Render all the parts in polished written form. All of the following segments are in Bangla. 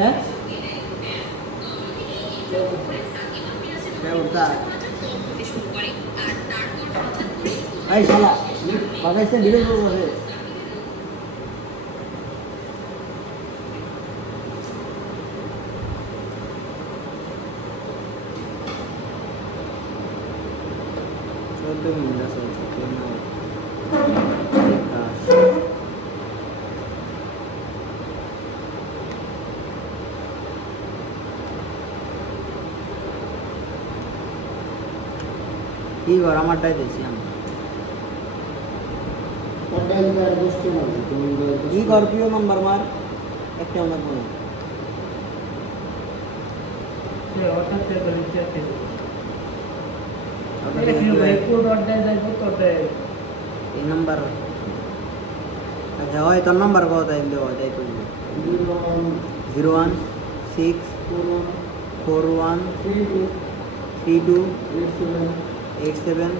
হ্যাঁ উঠতা এই শালা বাগাইছে ভিডিও করবে কি কর আমারটাই দিছি আমি কি কর প্রিয় নাম্বার মার একটা আমার মনে এই নাম্বার আচ্ছা হয় তোর নাম্বার কত তাই দেবো তাই তো 016413287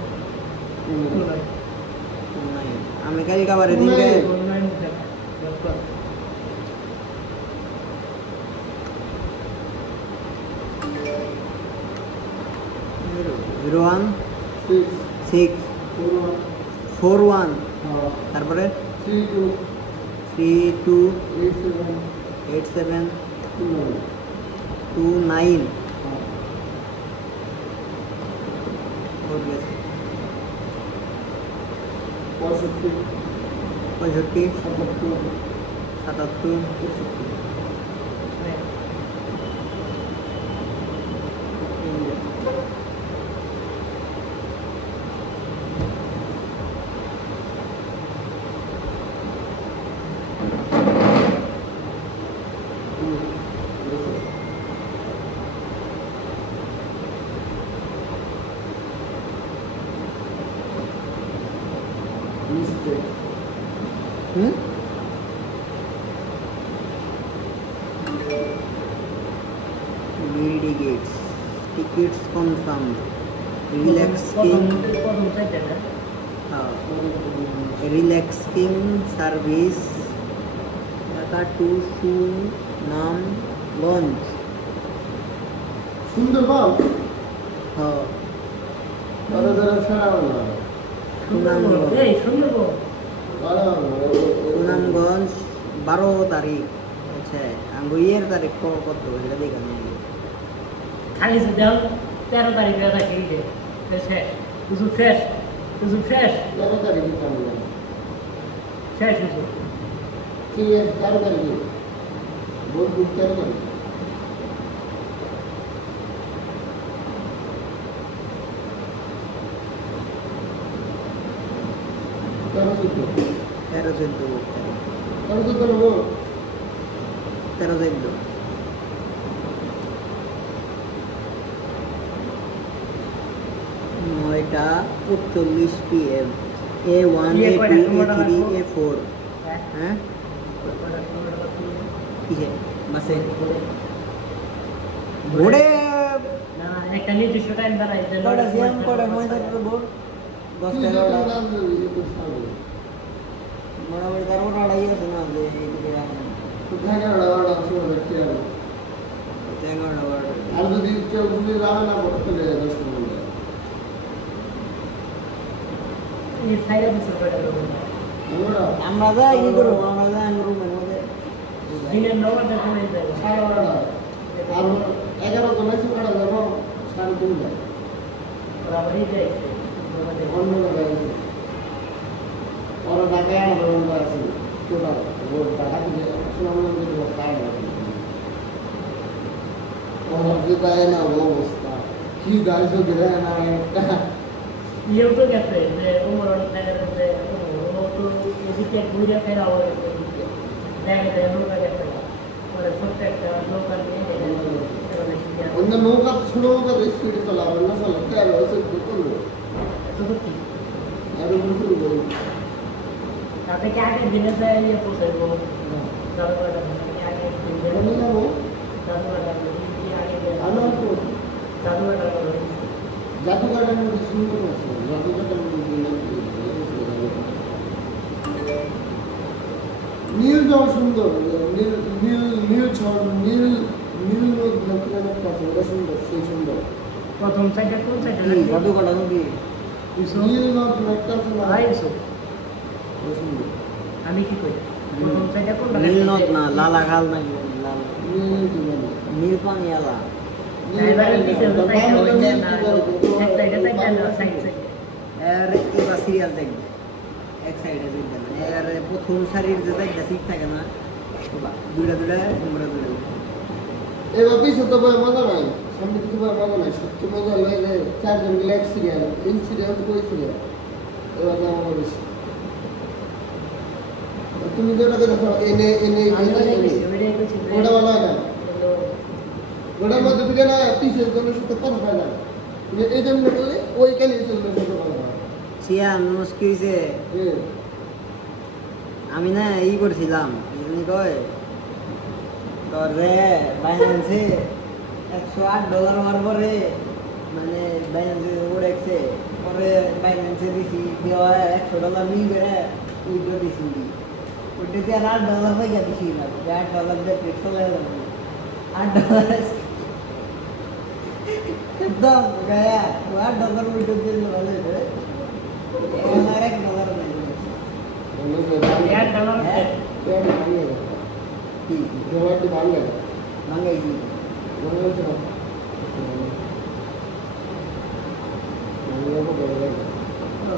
আমি কাল কাবারে দিনকে 01641 তারপরে 328729 65 77 Gates tickets confirmed relaxing service Tata to Sunam launch Sundarban হ্যাঁ সুনামগঞ্জ 12 তারিখ আচ্ছা আঙ্গুইয়ের তারিখ কত এটা দেখেন খালি দাও 13 তারিখে রাখি দে শেষ কিছু শেষ 13 তারিখে কেমন শেষ কিছু কি 13 তারিখে বহুত 13 তারিখ নয়টা 48 PM A1 A2 A3 A4 হ্যাঁ কিসে বাসে ঘোড়ে না একটা নির্দিষ্ট টাইম বানাইছে কটা সিএম কটা মজার বোর্ড 10 11টা মোটামুটি 13টা আড়াই আছে না যে এইদিকে কোথায় ওড়া শুরু করতে হবে আর যদি কেউ যদি যাবে না বলতে গেলে 10 মিনিট এই সাইডে বসে পড়ে আমরা যা ই করব আমরা যা রুমের মধ্যে দিনের 9টা থেকে যাই 12:30 আর 11 জন আছে কটা যাব 3:30 যায় বরাবরই যাই অন্য জায়গায় ওরা ঢাকায় আমরা আছে টোটাল রোড ঢাকা থেকে সুনামগঞ্জ থেকে সাইড আছে ওরা যেটাই না অবস্থা কি গাইছো দিলে না একটা ইয়েও তো গেছে যে ওমরন থেকে যে ও তো এদিকে ঘুরে ফেরা হয়েছে দেখা যায় নৌকা গেছে ওরা ছোট্ট একটা নৌকা নিয়ে অন্য নৌকা ছোট নৌকা স্পিডে চলাবে না চলাতে আর হচ্ছে করবো সত্যি আর বুঝতে বলি তাতে কি আগের দিনে যায় ইয়ে পৌঁছাইবো জানুয়ারি আগে দিনে বলে যাবো জানুয়ারি আগে আলো তো জানুয়ারি জাদুঘরের মধ্যে সুন্দর আছে জাদুঘরের মধ্যে নীল জল সুন্দর, নীল নীল নীল ছড় নীল নীল নদ নাকি একটা আছে, ওটা সুন্দর, সেই সুন্দর। প্রথম সাইডে কোন সাইডে কি জাদু কাটা নদী? নীল নদ একটা আছে না, ভাই ইউসুফ, ওটা সুন্দর। আমি কি কই প্রথম সাইডে কোন নীল নদ না, লালা খাল নাকি লাল নীল জীবন। নীল পানি আলা। এবারে দিছে সাইডে ওইটা না এক সাইডে সাইডে না সাইড সাইড এর এবার সিরিয়াল দেখবে এক সাইডে দেখবে না, এর প্রথম সারির যে দেখবে সিট থাকে না, দুইটা দুইটা তোমরা দুইটা এবার পিছু তো বই মজা নাই, সামনে কিছু বই মজা নাই, সবচেয়ে মজা হলো এই যে চারজন মিলে এক সিরিয়াল, এই সিরিয়াল তো কই সিরিয়াল, এবার আমার বেশি। তুমি যেটাকে দেখো এনে এনে আমি এনে দেখি এনে, ওইটাই কইছি ওটা ভালো হয় না, ওটার মধ্যে থেকে না পিছের জনের সাথে কথা হয় না, তুমি এই জন্য করলে ওইখানে জনের সাথে কথা হয়। সিয়ান মুশকিল হয়েছে, হ্যাঁ, আমি না ই করছিলাম এমনি কয় তোর যে বাইন্যান্সে $108 হওয়ার পরে মানে বাইন্যান্সে উড়েছে, পরে বাইন্যান্সে দিছি দেওয়া $100 নিয়ে করে উইড্রো দিছি, ওইটাতে আর $8 হয়ে যাবে দিছি না, $8 দিয়ে ট্রিক চলে গেল, $8 একদম গায়া $8 উইড্রো দিলে ভালো হয়েছে, আমার $1 নেই এক ডলার হ্যাঁ প্যান্ট ভালো লাগে, কি ডলারটি ভালো লাগে, মাঙ্গাইছি মনে হচ্ছে না।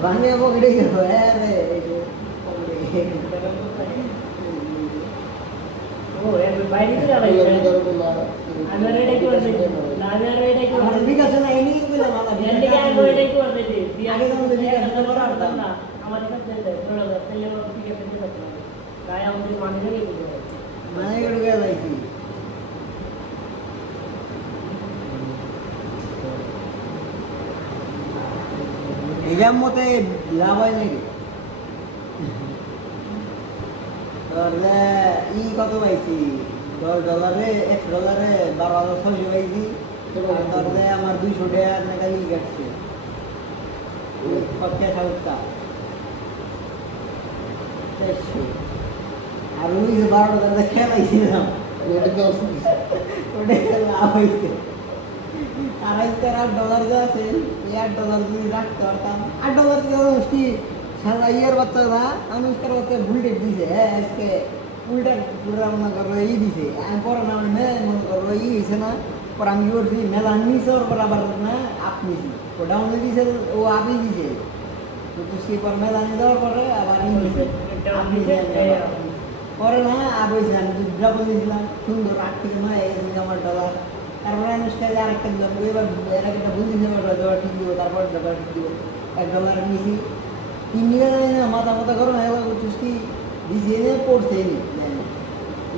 ভাঙে পকড়ে গেল রে ও এর বাইরে কি যাবে আমি আর এটা কি করতে না আমি আর এটা কি আমার করতে বিকাশ না এনি কইলাম মালা এর দিকে আমি ওইটাই করতে দিই আগে তো আমাদের বিকাশ না করা করতাম হতো না আমার কাছে দেয় তোরা তাহলে ঠিক আছে ঠিক আছে তাই আমাদের মানে নেই কিছু মানে গড় গেল আইছি এর মতে লাভ হয় নাকি তাহলে ই কত পাইছি $10 $100 12,600 পাইছি আর তাহলে আমার 200 টাকা নাকি ই কাটছে ওই পক্ষে সাউথটা আর ওই যে $12 খেলাইছিলাম ওটা লাভ হয়েছে আর আজকে $8 যে আছে এই $8 যদি রাখতে পারতাম $8 কি সারা ইয়ের বাচ্চারা আনুষ্কার বাচ্চা বুলটেট দিছে হ্যাঁ আজকে উল্টা পুরা মনে করো ই দিছে আমি পরে না মনে করো ই হয়েছে না পরে আমি কি করছি মেলা নিচে ওর পর আবার না আপ নিছি ওটা মনে দিছে ও আপই দিছে তো সে পর মেলা নিয়ে যাওয়ার পরে আবার ই দিছে আপ নিছে পরে না আবার আমি ডাবল দিয়েছিলাম সুন্দর 8 থেকে 9 এই আমার ডলার তারপরে আনুষ্কার আরেকটা দিলাম এবার এর একটা ভুল দিছে ডলার ঠিক দিব তারপর ডলার ঠিক দিব $1 নিছি 3 দিনে জানি না মাথা মাথা গরম হয়ে গেল চুষ্টি দিছি এনে পড়ছে নি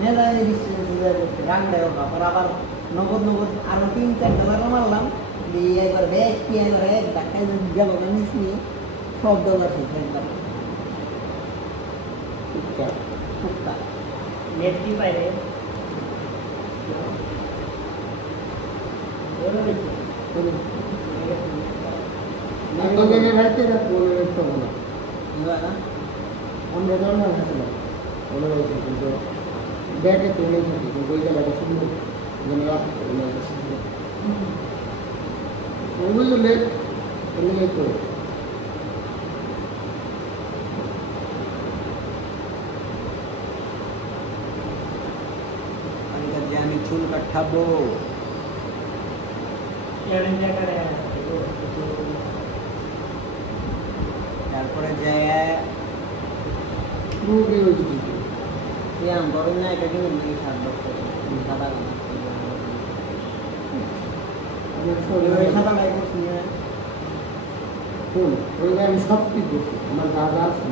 মেলা দিচ্ছে পড়ছে রাগ দেয় তারপর আবার নগদ আরো $3-4 মারলাম দিয়ে একবার ব্যাগ কি একবার এক ধাক্কায় গেল না নিস নি সব ডলার শেষ একবার টুকটাক নেট কি পাইলে এবার না আমরা জানা হয়েছিলাম মনে হয়েছে কিন্তু ব্যাগে তো নেই থাকি কিন্তু ওই জায়গাটা সুন্দর যেন রাখতে ওগুলো লেট এমনি তো যে আমি চুল কাটাবো তারপরে যে খুবই হয়েছে সিয়াম গরম না এটা কিন্তু নাকি 7 বছর সাদা সাদা লাই করছি না ফুল ওই আমি সব কিছু করছি আমার দাদা আছে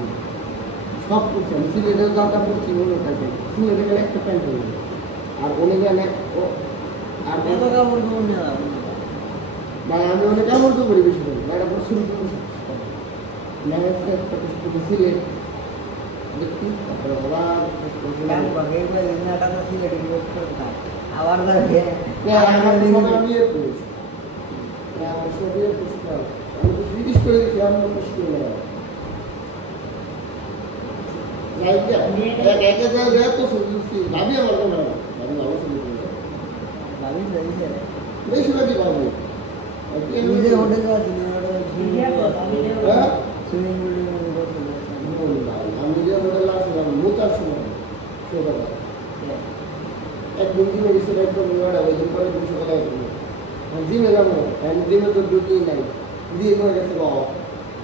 সব করছি আমি সিলেটের দাদা করছি ওগুলো থাকে সিলেটে গেলে একটা প্যান্ট হয়ে যায় আর ওনে গেলে ও আর এত কাপড় কোন না ভাই আমি অনেক কামড় তো করি বেশি করে বাইরে পর শুরু করছি ম্যানেজটা একটা কিছু সিলেট দেখি তারপরে আবার কাম করে না টাকা সিলেট ইউজ করতে আবার লাগে আমি এর করেছি আমার সবই পুষ্কার আমি তো জিজ্ঞেস করে দিচ্ছি আমি পুষ্কার না লাইকে একা যা তো শুনছি ভাবি আমার না ভাবি ভালো শুনছি ভাবি যাইছে বেশি নাকি ভাবি নিজে হোটেলে আছে না ওটা ঠিক আছে আমি হ্যাঁ সুইমিং পুলে আমি যে হোটেল আসলাম মুখ আসলাম সেটা একদিন জিমে গেছিল একদম ওরা ওই দিন পরে দিন সকালে জিমে যাবো জিমে তো ডিউটি নাই দিয়ে হয়ে গেছে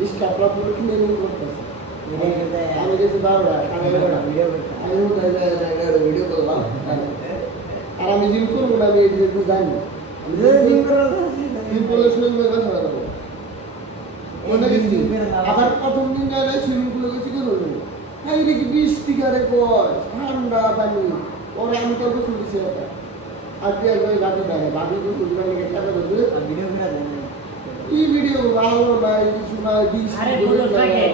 স্টাফরা পুরো কিনে নিয়ে করতেছে আমি গেছি 12টা 11:30 ভিডিও করলাম আর আমি জিম করবো না আমি একটু জানি জিম করলে সুইমিং পুলে কথা বলবো মনে গেছি আবার প্রথম দিন যায় সুইমিং পুলে গেছি কি করবো এই দেখি 20 টিকারে কয় ঠান্ডা পানি ওরা আমি তো গোসল দিছি এটা আজকে একবার গাড়ি দেয় বাকি তো সুন্দর লেগে টাকা বলছে ভিডিও করে দেন এই ভিডিও ভালো নাই কিছু না দিস আরে বলো থাকে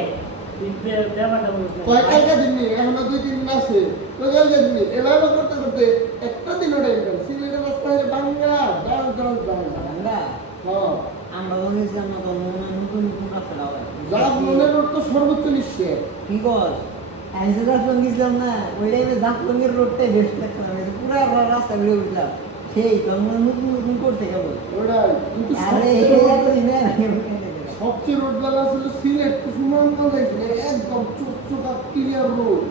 ব্যাপারটা বলো কয়টা দিন এখনো 2-3 দিন আছে তো কালকে দিন এভাবে করতে করতে একটা দিন ওটা গেল সিলেটের রাস্তায় বাংলা ডাল আমরা হ্যাঁ আমরা বলেছিলাম না তো নতুন নতুন রাস্তা দাও জাফলংয়ের রোড তো সর্বোচ্চ নিশ্চয় কি কর আইসে জাফলং গেছিলাম না ওই টাইমে জাফলংয়ের রোডটাই বেস্ট লাগছে না পুরো রাস্তা ঘুরে উঠলাম সেই তখন নতুন নতুন করতে কেবল ওটা কিন্তু আরে সবচেয়ে রোড লাগা ছিল সিলেট সুনামগঞ্জ এখানে একদম চকচকা ক্লিয়ার রোড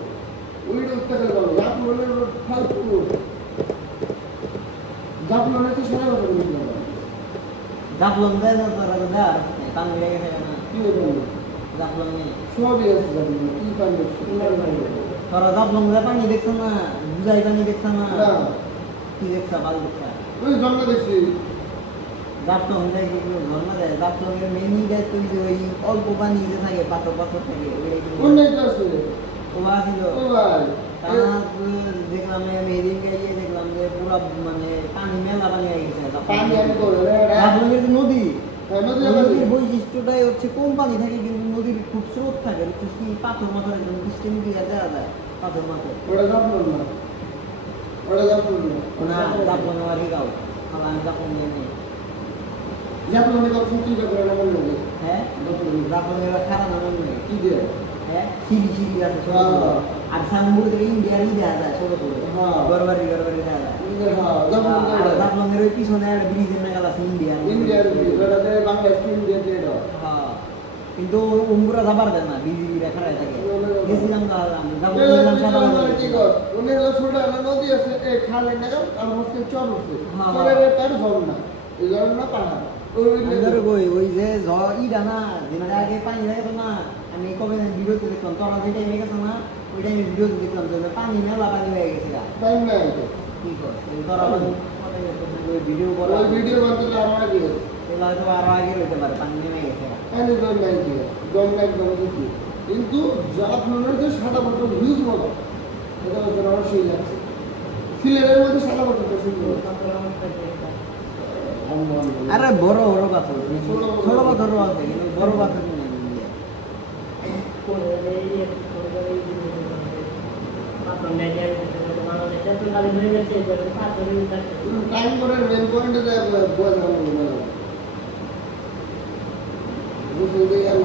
ওই রোডটা গেল জাফলংয়ের রোড ফালতু রোড জাফলংয়ে তো সারা বছর গেছিলাম জাফলং দেয় না তোরা তো দেয় পানি লেগে থাকে না কি হলো জাফলং নেই সবই আছে জাফলং কি পানি তোরা জাফলং দেয় পানি দেখছো না বুঝাই পানি দেখছো না না কি দেখছা ভালো দেখছা ওই জন্না দেখছি জাফলং দেয় কি ঝর্ণা দেয় জাফলং এর মেইন দেয় তুই যে ওই অল্প পানি যে থাকে পাথর পাথর থাকে ওইটাই কোন নাইট আছে ও আসিল ও ভাই তারপর দেখলাম আমি এদিন গিয়ে দেখলাম যে পুরো মানে পানি মেলা পানি হয়ে গেছে পানি আমি করে জাফলংয়ের যে নদী নদী নদীর বৈশিষ্ট্যটাই হচ্ছে কম পানি থাকে কিন্তু নদীর খুব স্রোত থাকে হচ্ছে কি পাথর মাথার একদম সিস্টেম দিয়ে দেওয়া যায় পাথর মাথায় ওটা জাফলং না ওটা জাফলং না জাফলং আর কি গাও আমি জাফলং নিয়ে নেই জাফলং এর কথা কি করে না বললো হ্যাঁ জাফলং এর খারাপ নাম নেই কি দিয়ে হ্যাঁ সিঁড়ি সিঁড়ি আছে ছোট ছোট। আর সামনে থেকে ইন্ডিয়ারই দেওয়া যায় ছোট ছোট হ্যাঁ। গরবারি গরবারি দেওয়া যায় হ্যাঁ আর জাফলং এর ওই পিছনে একটা ব্রিজের নাগাল আছে ইন্ডিয়ার ইন্ডিয়ার ওটাতে বাংলাদেশ ইন্ডিয়া ট্রেড হয় হ্যাঁ কিন্তু উমরা যাবার দেন না বিজি রেখায় থাকে গেছিলাম না আমি জাফলং গেলাম সাদা কি কর উনি ছোট একটা নদী আছে এই খালের নাগাল আর মধ্যে চর আছে হ্যাঁ। চরের তার ঝর্ণা এই ঝর্ণা পাহাড় আন্দর কই ওই যে ইডা না দিনের আগে পানি লাগে তো না আমি কবে ভিডিওতে দেখলাম তোরা যে টাইমে গেছো না ওই টাইমে ভিডিওতে দেখলাম যে পানি মেলা পানি হয়ে গেছে টাইম নাই কি কর তোরা ওই ভিডিও করা ওই ভিডিও বানাতে আমার আগে এগুলো হয়তো আরো আগে হইতে পারে পানি নেমে গেছে পানি জল নাই কি জল নাই কি কিন্তু জাফলংয়ের যে সাদা পাথর হিউজ বড় এটা হচ্ছে আমার সেই যাচ্ছে সিলেটের মধ্যে সাদা পাথরটা সুন্দর আরে বড় বড় পাথর ছোট পাথরও আছে কিন্তু বড় পাথর নেই টাইম করে মেন পয়েন্টে যায় বয় না বুঝতে দিয়ে গেল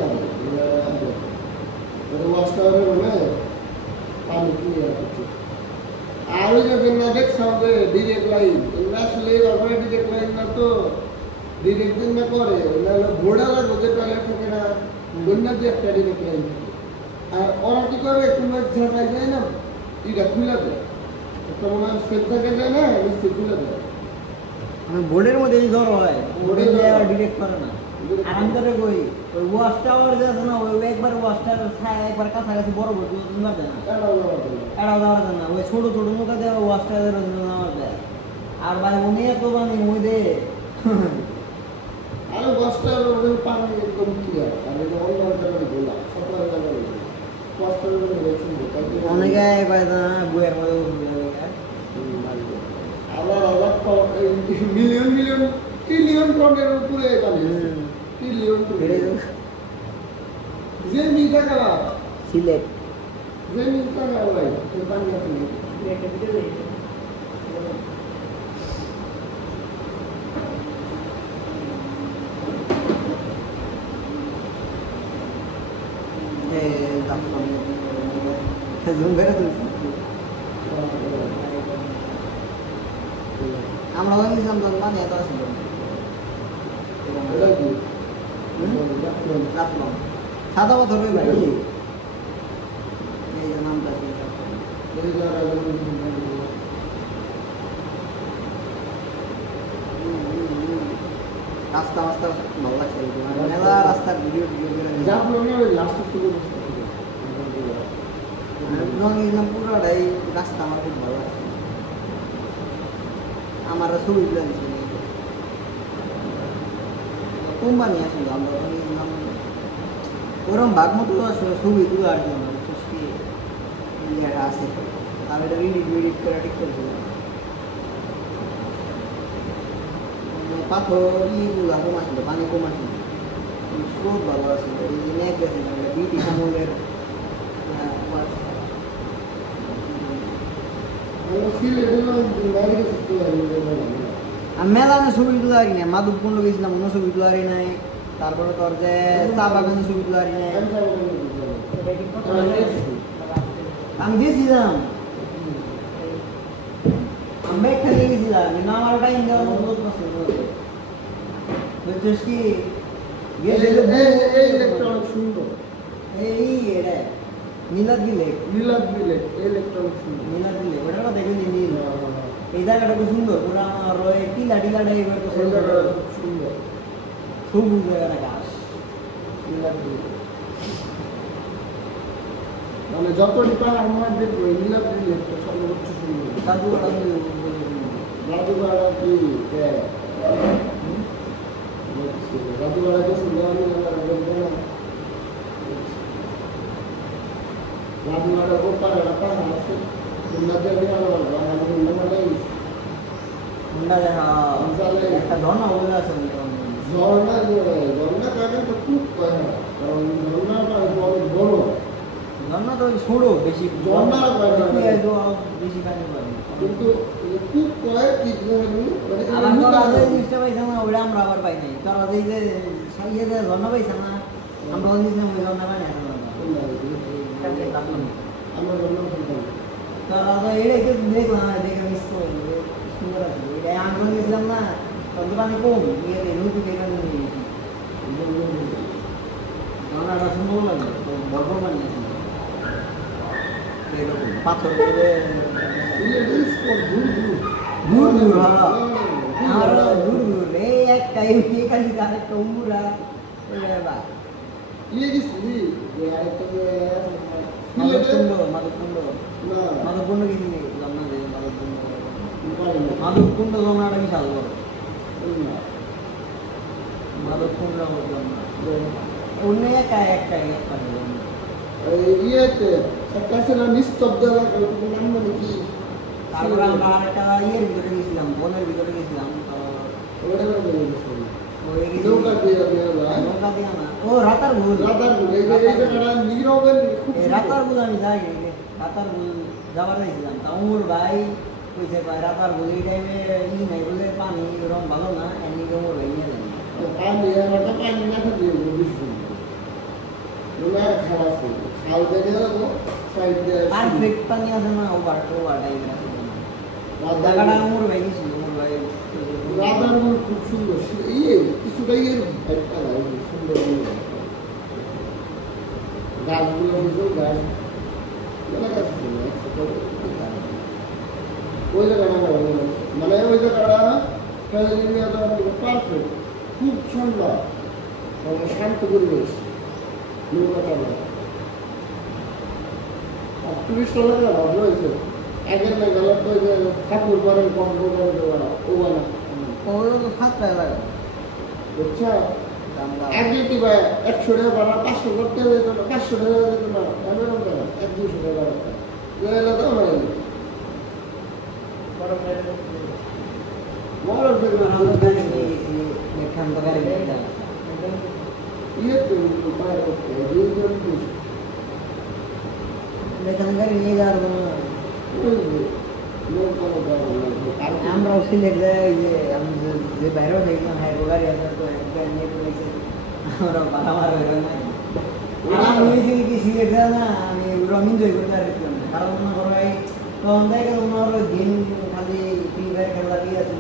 এটা ওয়াশ টাওয়ারের মনে পানি ক্লিয়ার হচ্ছে আর ওই যে না দেখছাম যে ডিরেক্ট লাইন আসলে আমরা ডিরেক্ট লাইন না তো ডিরেক্ট দিন না করে নাহলে ঘোড়া লাগবে যে টয়লেট থাকে না বন্যার যে একটা ডিরেক্ট লাইন আর ওরা কি করে একটু ঝাঁকাই যায় না এটা খুলে দেয় একটা মনে হয় সেট থাকে যায় না নিশ্চয় খুলে দেয় বোর্ডের মধ্যে এই ধর হয় বোর্ডে বোর্ডের যায় ডিরেক্ট করে না আর আমি তোরে কই ওই ওয়াশ টাওয়ার যে আছে না ওই একবার ওয়াশ টাওয়ার ছায় একবার কাছাকাছি বড় বড় তুমি দেয় না এড়াও দেওয়া যায় না ওই ছোট ছোট নৌকা দেওয়া ওয়াশ টাওয়ারের নামার দেয় আর ভাই উনি এত বানি মই দে আর বস্তার পানি একদম ক্লিয়ার আর এটা অন্য জায়গায় গোলা সকাল জায়গায় বস্তার মধ্যে রয়েছে অনেকে কয় না বইয়ের মধ্যে আবার আবার মিলিয়ন মিলিয়ন ট্রিলিয়ন টনের উপরে পানি ট্রিলিয়ন যে মিটা কালা সিলেট যে মিটা কালা ভাই সে পানি আছে জুম করে তুলছি আমরা ওখানে গেছিলাম তখন মানে এত ছিল এটা কি রাখলাম সাদা পাথর ওই ভাই এই যে নামটা ছিল রাস্তা রাস্তা ভালো লাগছে মেলা রাস্তার ভিডিও ভিডিও করে গেছিলাম পুরোটাই রাস্তা আমার খুব ভালো লাগছে আমার ছবি তুলে দিচ্ছে কোম্পানি আসলে আমরা ওখানে গেছিলাম ওরকম ভাগ মতো আসলে ছবি তুলে আর কি আমরা ইন্ডিয়াটা আছে আর এটা এডিট করে ঠিক করছিল পাথর ইগুলা কম আসলো পানি কম আসলো স্রোত ভালো আছে এই যে নেক গেছে বিটি সমুদ্রের মেলানো ছবি তুলে আর না মাধবকুণ্ড গেছিলাম অন্য ছবি তুলে আর নাই তারপরে তোর যে চা বাগানের ছবি তুলে আর নাই আমি গেছিলাম আমি ব্যাখ্যা দিয়ে গেছিলাম কিন্তু আমার টাইম দেওয়ার মতো লোক পছন্দ হতো বুঝছিস কি এই এটা নীলাদ্রি লেক নীলাদ্রি লেক ওটা কথা দেখেছি নীল এই জায়গাটা খুব সুন্দর পুরো আমার ওই টিলা টিলা টাইপের সুন্দর সবুজ জায়গাটা গাছ মানে যতটি পাহাড় মাঠ দেখবো নীলাদ্রি লেকটা সর্বোচ্চ সুন্দর রাজুপাড়া কি রাজুপাড়া গেছি রাজুপাড়া ওপারে পাহাড় আছে একটা ঝর্ণা বলে আছে ঝর্ণা কারণে তো খুব কারণ ঝর্ণাটা অনেক বড় ঝর্ণা তো ছোড়ো বেশি ঝর্ণা বেশি পানি পাবে কিন্তু খুব কয়েক কি জিনিসটা পাইছে না ওটা আমরা আবার পাই নাই তোরা যে ইয়ে ঝর্ণা পাইছে না আমরা ওই ঝর্ণা পাই না আমরা ঝর্ণা তোরা তো এটাকে দেখলাম দেখে মিস করে সুন্দর আছে এটা আমরা গেছিলাম না তখন পানি কম ইয়ে নদী থেকে নিয়ে গেছি ঝর্ণাটা সুন্দর লাগে বড় পানি আছে পাথর দূর দূর আর দূর দূর এই একটা খালি আরেকটা উমুরা মাধবকুণ্ড গেছি মাধবকুণ্ড জমনাটা বিশাল বড় মাধবকুণ্ড অন্য একটা একটা ইয়েতে একটা ছিল নিস্তব্ধ এলাকা নাম বলে কি তারপরে আমরা আরেকটা ইয়ের ভিতরে গেছিলাম বনের ভিতরে গেছিলাম নৌকা দিয়ে না ও রাতার ভুল রাতার ভুল আমি যাই রাতার ভুল যাবার চাইছিলাম তা উমর ভাই কইছে ভাই রাতার ভুল এই টাইমে ই নাই বলে পানি রং ভালো না এমনি উমর ভাই নিয়ে যান পারফেক্ট পানি আছে না ওভার টাইপের আছে জায়গাটা উমর ভাই গেছিল উমর ভাই রাধারমল খুব সুন্দর ইয়ে কিছুটা ইয়ের একটা সুন্দর গাছগুলো গাছ ওই জায়গাটা মানে ওই জায়গাটা পারফেক্ট খুব সুন্দর শান্ত পরিবেশ আর টুরিস্ট এলাকা ভালো হয়েছে আগের না গেলে তো ঠাকুর পরে কম্প করে দেওয়া ও বানা ওগুলো তো 7 টাকা লাগে বুঝছো আগে কি ভাই 100 টাকা ভাড়া 500 করতে যেত না 500 টাকা যেত না এমন না 1-200 টাকা ভাড়া তো আমার বড় এখান থেকে ইয়ে তো বাইরে করতে এখান থেকে নিয়ে যাওয়ার কোনো আমরাও সিলেট যাই যে আমি যে বাইরেও দেখলাম হ্যাঁ গাড়ি আছে তো গাড়ি নিয়ে পড়েছে আমরা বাড়া মারা হয়ে না আমি হয়েছি কি সিলেট যায় না আমি রং এনজয় করতে পারছিলাম না কারণ মনে করো এই তখন থেকে মনে করো গেম খালি ফ্রি ফায়ার খেলা দিয়ে আছে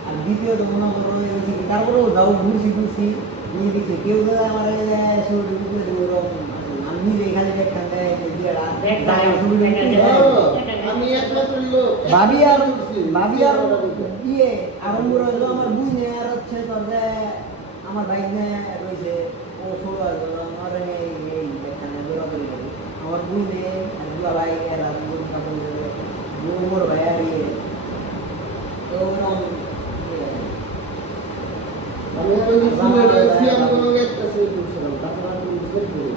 আর দ্বিতীয়ত মনে করো তারপরেও যাও ঘুরছি নিয়ে দিচ্ছে কেউ তো আমার আমি নিজে এখানে আমি একমাত্র লোক ভাবি আর ইয়ে আরম্ভ রইল আমার বুঝ নেই আর হচ্ছে তবে আমার ভাই রয়েছে ও ছোট আছে আমার এই এখানে দৌড়াদৌড়ি করে আমার বুঝ নেই আর দুলা ভাই এরা মোর ভাই আর ইয়ে তো আমি ওই সিলেটে সিয়াম কোনো একটা সেল করছিলাম তারপর আমি সেল করি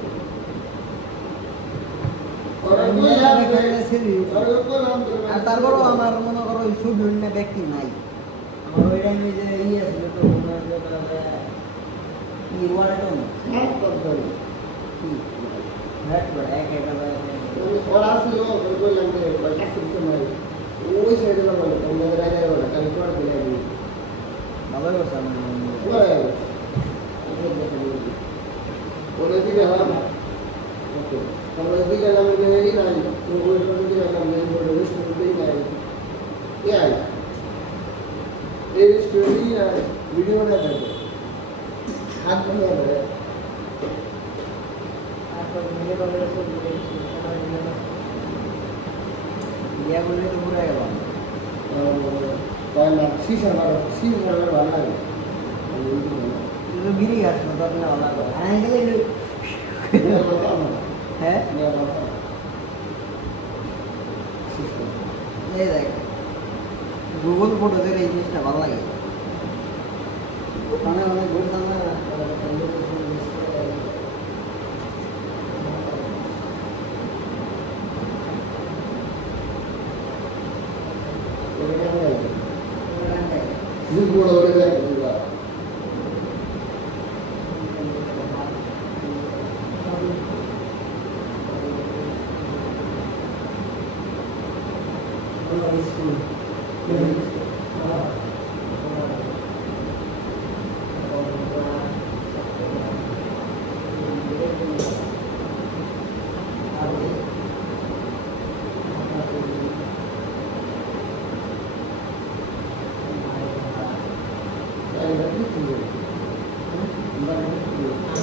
আর তারপরও আমার মনে করো ওই সুবিধা ব্যক্তি নাই আমার ওই টাইমে যে ইয়ে ছিল তো ওরা ছিল বললাম যে ওই সাইডে কালি করে দিলে ভালোই বসে ওদের দিকে আমার ওকে আমরা দিকে আমি এই নাই ওই দিকে আমরা মেন রোড রেস্টুরেন্টে নাই ইয়াই এই রেস্টুরেন্টে নাই ভিডিও না দেখো হাত ধরে ধরে ইয়া বললে তো ঘুরে গেল না সিসার ভালো লাগে গিরি গাছ না তো ভালো লাগে হ্যাঁ এই দেখ গুগল ফটোতে এই জিনিসটা ভালো লাগে ওখানে অনেক ঘুরতাম না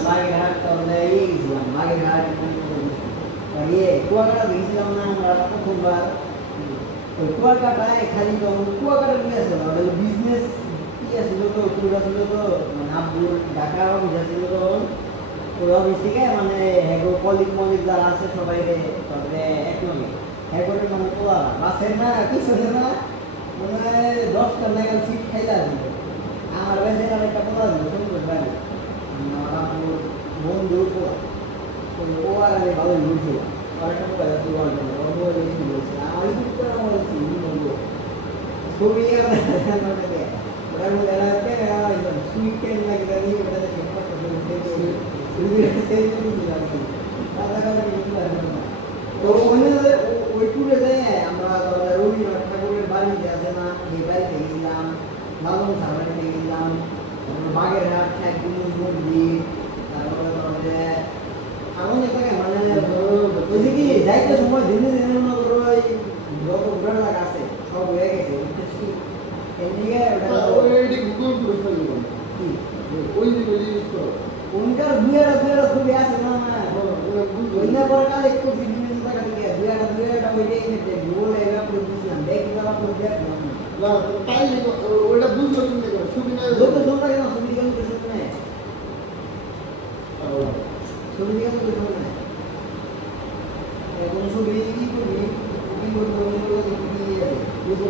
বাগেরহাট তাহলে এই গেছিলাম বাগেরহাট ইয়ে কুয়াকাটা গেছিলাম না আমরা প্রথমবার ওই কুয়াকাটায় খালি তখন কুয়াকাটা কি আছে ওটা বিজনেস কি আছিল তো টুর আছিল তো মানে আব্বুর ঢাকার অফিস আছিল তো ওই অফিস থেকে মানে হ্যাগো কলিগ যারা আছে সবাই তারপরে একলগে হ্যাগোরে মানে পোলা বাসের না কিছু না মানে 10টা লাগাল সিট খাইলা দিল আমার কাছে একটা পোলা দিল সুন্দর ভাই বন্ধু ও আর আমি ভালো ঘুরছিল আরেকটা কথা তুই বলবেন অন্য বেশি বলছে আমার কিন্তু আমার ছবি ওটার মধ্যে একদম সুইট কেন লাগে দাঁড়িয়ে ওটাতে তো ওই টুরে যাই আমরা রবীন্দ্রনাথ ঠাকুরের বাড়ি আছে না এই বাড়িতে গেছিলাম লালন সাগরে গেছিলাম বাগেরহাট মন্দির তারপরে এমন একটা মানে বলছি কি যাইতে সময় দিনে দিনে মনে করো যত ঘোরার জায়গা আছে সব হয়ে গেছে উনকার দুইটা ছবি আছে না ওইটা পরে কাল একটু বিভিন্ন জায়গা থেকে দুইটা ওইটাই গুগল এভাবে করে দিয়েছিলাম দেখি তারা করে দেখলাম না তাই ওটা বুঝলো তুমি ছবি না যত তোমরা কেন ছবি কেন কিছু নেই ছবি কেন কিছু নেই কোন ছবি কি করবি কি করবো কি আছে বুঝলো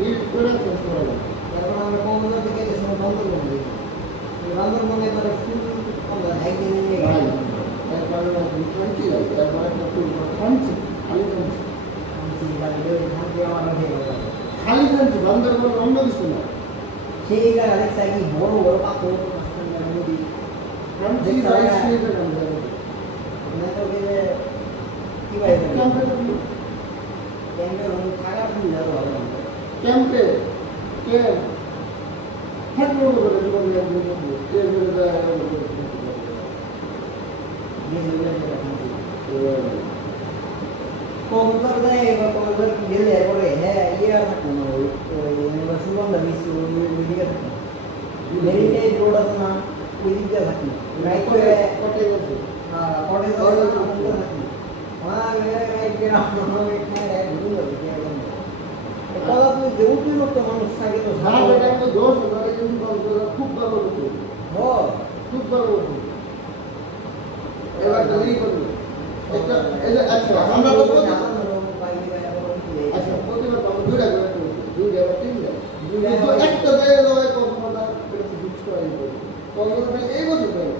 এই করে আছে তারপর আমরা কমদার থেকে সময় বন্ধ করে দিয়েছি বান্দর মনে করে ফুল আমরা একদিন নিয়ে ভাই গেলাম তারপরে কি তারপরে একটা ফুল খানছি খালি খানছি বান্দরবন অন্য কিছু না সেই জায়গা দেখছে কি বড় বড় পাথর নদী খানছি যাই সেই জায়গা কি ভাই থাকার তুমি যাবো ক্যাম্পে ক্যাম্প হ্যাঁ বলবো করে জীবন কবুতর দেয় বা কবুতর গেলে পরে হ্যাঁ ইয়ে থাকে না ওই সুগন্ধা বিশ্ব ওই দিকে থাকে মেরিটাইড রোড আছে না ওই দিকে থাকে রাইট করে কটে গেছে কটে যাওয়ার থাকে ওনার রাইট করে আপনার এখানে ঘুরে যাবে কথা তুই যে উঠলি তো মানুষ থাকে তো হ্যাঁ এটা একটা দোষ ওখানে কিন্তু খুব ভালো হতো খুব ভালো হতো এবার দেরি করবে একটা এই যে আচ্ছা আমরা তো আচ্ছা প্রতিবার আমরা দুইটা করে দুইটা বা তিনটা কিন্তু একটা জায়গায় যাওয়ায় কখনো এটা বুঝ করা যাবে কলকাতা এই বছর দেয়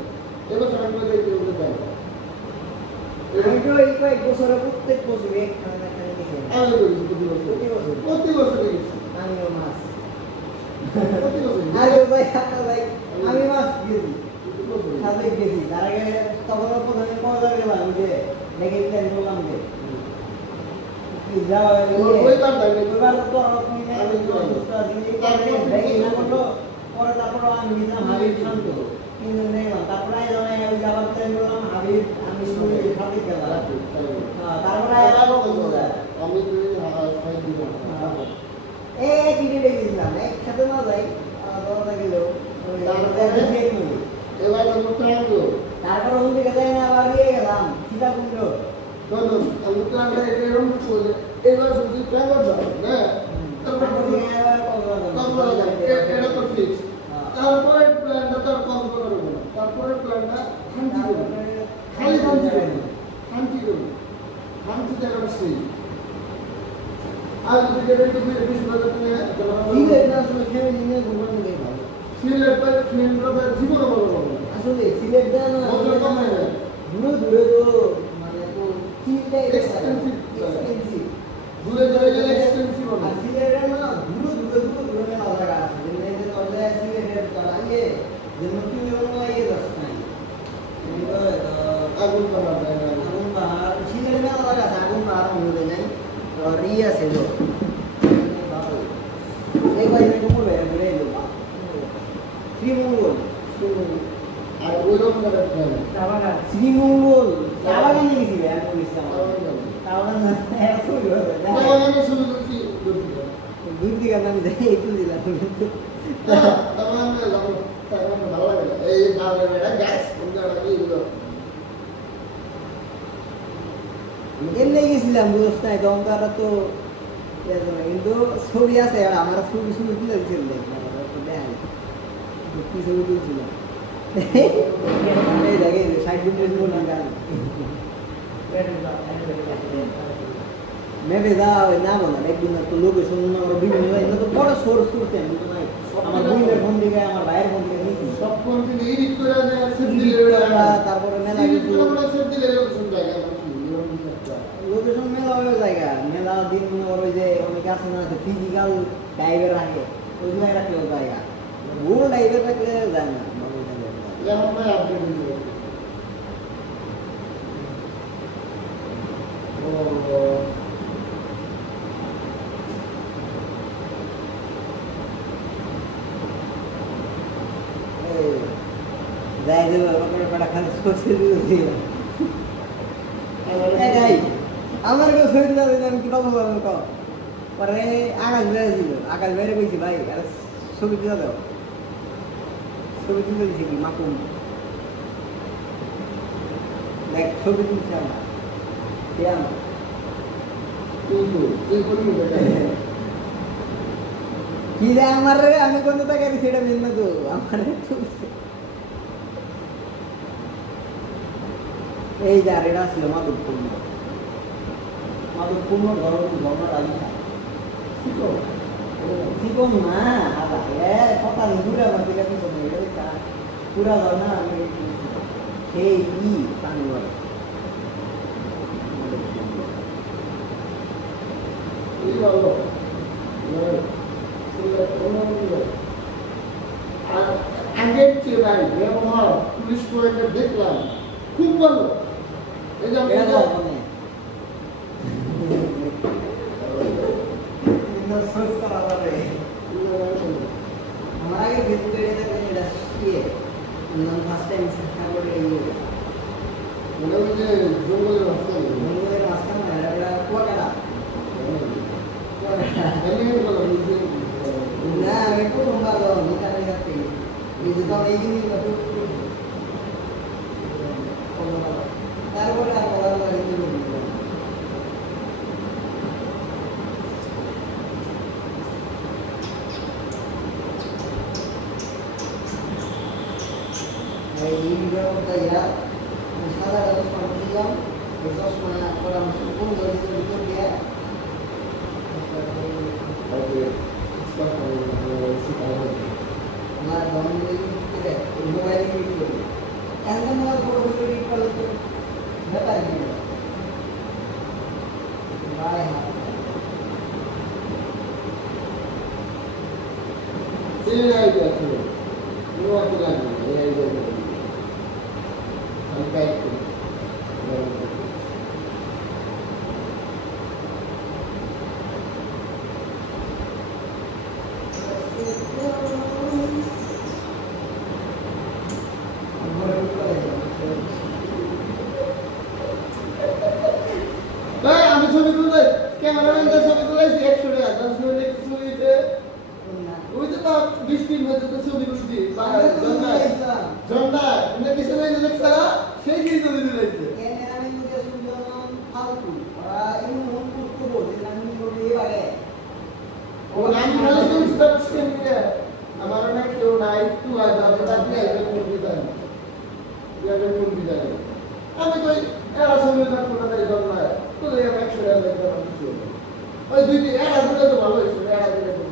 এবছর আমি বলে দিই যে দেয় আমি তো এই কয়েক বছরে প্রত্যেক বছর একখানে না খালি গেছি আমি বলি প্রতি বছর গেছি আমিও মাছ প্রতি বছর আগে ভাই আপনার ভাই আমি মাছ গেছি সাথে গেছি তার আগে তখন প্রথমে কয়বার গেলাম যে দেখে প্ল্যান করলাম যে যাওয়া ওইবার তাই ওইবার তো আপনি দেখি না করলো পরে তারপর আমি গেছিলাম হাবিব শান্ত কিন্তু দেখলাম তারপরে ওই যাবার প্ল্যান করলাম হাবিব আমি সাথে গেলাম তারপরে আমি এই কিনে গেছিলাম একসাথে না যাই আলাদা গেলেও এবার আমি প্রাণো তারপর ওই দিকে যাই না আবার দিয়ে গেলাম সীতাকুণ্ড ধরুন আমি প্রাণটা এরকম চলে এবার শুধু প্রাণ দাও না তারপর এটা তো ফিক্স তারপরে প্ল্যানটা তো কম করা হবে না তারপরে প্ল্যানটা শান্তি করবে খালি শান্তি করবে শান্তি করবে শান্তি জায়গাটা সেই আর যদি এটা একটু বেশি বাজার থেকে সিলেট না আসলে ফ্যামিলি নিয়ে ঘুমানো গেলে ভালো সিলেট বা ফ্রেন্ডরা জীবনে বড় হবে আসলে সিলেট দেয় না বছর কম হয় না দূরে দূরে তো মানে তো চিন্তাই এক্সপেন্সিভ এক্সপেন্সিভ দূরে চলে গেলে এক্সপেন্সিভ হবে আর সিলেটের না দূরে মেলা জায়গা আছে যেমন যে তলে সিলেটের তলাইয়ে যেমন তুমি কোনো ইয়ে দশ নাই আগুন করা যায় না আগুন পাহাড় সিলেটের মেলা জায়গা আছে আগুন পাহাড় মনে নাই রি আছে তো এই কয়েকদিন কুকুর বেড়ে ঘুরে এলো শ্রীমঙ্গল আর ওইরকম করে প্ল্যান শ্রীমঙ্গল চা বাগানে গেছি আমি ইসলাম চা বাগান আমি শুরু করছি দূর দিকে আমি যাই একটু দিলাম ভালো লাগে এই গ্যাস এমনি গেছিলাম বুঝছ নাই তখন তো আর তো কিন্তু ছবি আছে আমার ছবি তুলে দিচ্ছিল কি ছবি তুলছিল এই দেখে 60 মিনিট বললাম গান মেপে দাও না বলা একদিন তো লোকেশন আমার বিভিন্ন তো বড় সোর্স করতে আমি তো নাই আমার বোনের ফোন থেকে আমার ভাইয়ের ফোন থেকে নিয়েছি সব ফোন থেকে এডিট করে তারপরে মেলা কিছু লোকেশন মেলা ওই জায়গা মেলা দিন ওই যে অনেকে আছে না ফিজিক্যাল ডাইভার রাখে ওই জায়গায় রাখলে ওই জায়গা ভুল ডাইভার রাখলে যায় না যেমন ভাই আপডেট যাই দেবে ওখানে পাটা খালি সোসে দিয়ে আমার কেউ ছবি তুলে দিলে আমি কি পাবো পরে আকাশ বেড়ে ছিল আকাশ বেড়ে গেছি ভাই আর ছবি তুলে দাও ছবি তুলে দিছি কি মাকুম দেখ ছবি তুলছি আমরা কি রে আমার আমি কোন টাকা সেটা ভিন্ন তো আমার এই যে আর এটা ছিল মাধবপূর্ণ ধর্মের আগে চিকন না আদা কথা দূরে আমার দিকে পিছন এটা পুরা ধর্মা আমি সেই ই পানি বলে আগের চেয়ে ভাই ব্যবহার পুলিশ পয়েন্টে দেখলাম খুব ভালো এই যে আমার আগে ভিতরে এটা শিখে ফার্স্ট টাইম শিক্ষা করে মনে হয় যে জঙ্গলের এই জিনিসটা তারপরে আর বলার বাড়িতে এই ভিডিওটা ইয়া সাদা কাগজ পাঠিয়ে দিলাম এই চশমা পরামর্শ কোন গলিতে ভিতর দিয়ে আমার দমনে ভিতরে মোবাইলে ক্লিক করি এখন আমার ফটো ক্লিক করলে তো ব্যাপার কি ভাই সেই আইডিয়া আছে নো আইডিয়া নেই এই আইডিয়া আমি টাইপ করি আমি ছবি তুলে ক্যামেরাম্যানদের ছবি তুলেছি 100 টাকা 10 মিনিট ছবিতে ওই তো 20 মিনিট মধ্যে তো ছবি তুলছি জন্ডা তুমি কিছু নাই দেখছারা সেই কি ছবি তুলেছে ক্যামেরাম্যান দিয়ে সুন্দর ফালতু ওরা এমন মন করতে বলছে আমি করে এবারে ও নাম ভালো তো স্টপ স্ক্রিন নিয়ে আমার না কেউ নাই তুই আয় দাদা আপনি আইবেন কোন বিদায় ইয়াদের কোন বিদায় আমি তো এরা ছবি না কোন তাই দল না তো এই 100 টাকা দেখতে পাচ্ছি ওই দুইটি এরা দুটো তো ভালো হইছে এরা দিলে তো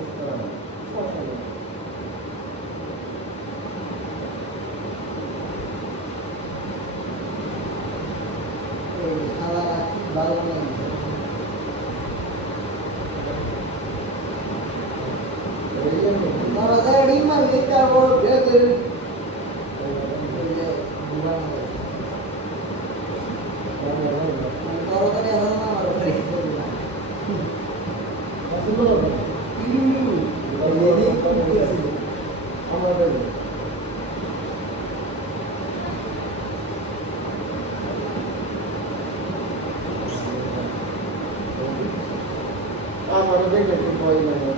আমার দেখলে তো ভয় লাগে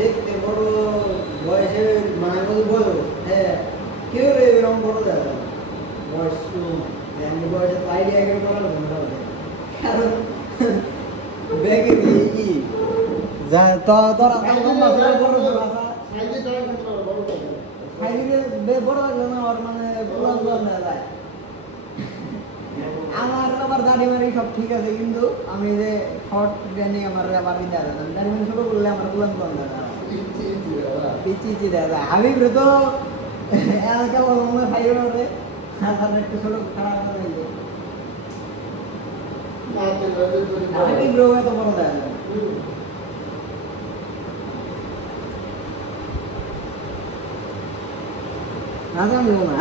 দেখতে বড় বয়সে মানে বড় হ্যাঁ কেউ এরকম বড় দাদা বয়স বয়সে আইডিয়া কেউ করার কারণ ব্যাগে দিয়ে কি যা তোরা বড় লাগলো না আর মানে পুরান না যায় আমার আবার দাড়ি মারি সব ঠিক আছে কিন্তু আমি যে শর্ট ট্রেনিং আমার আবার দিন দাদা দাড়ি মারি শুরু করলে আমার পুরান দাদা পিচি দাদা আমি তো এলাকা বলবো না ভাই ওরে হাজার একটু ছোট খারাপ হয়ে যায় আমি কি ব্রো এত বড় দাদা না জানবো না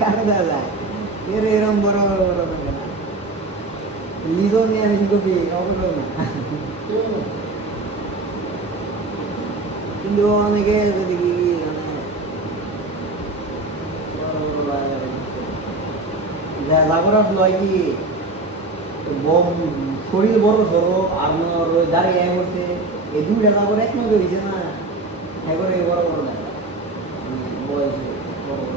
কারে দাদা এর এরম বড় বড় থাকে না লিজো নিয়ে আমি কপি অবশ্যই না কিন্তু অনেকে যদি কি মানে জাগরত লয় কি শরীর বড় ধরো আর দাঁড়িয়ে করছে এই দুইটা জাগর এক নজর হয়েছে না একবারে বড় বড় দেখা বয়সে বড় বড়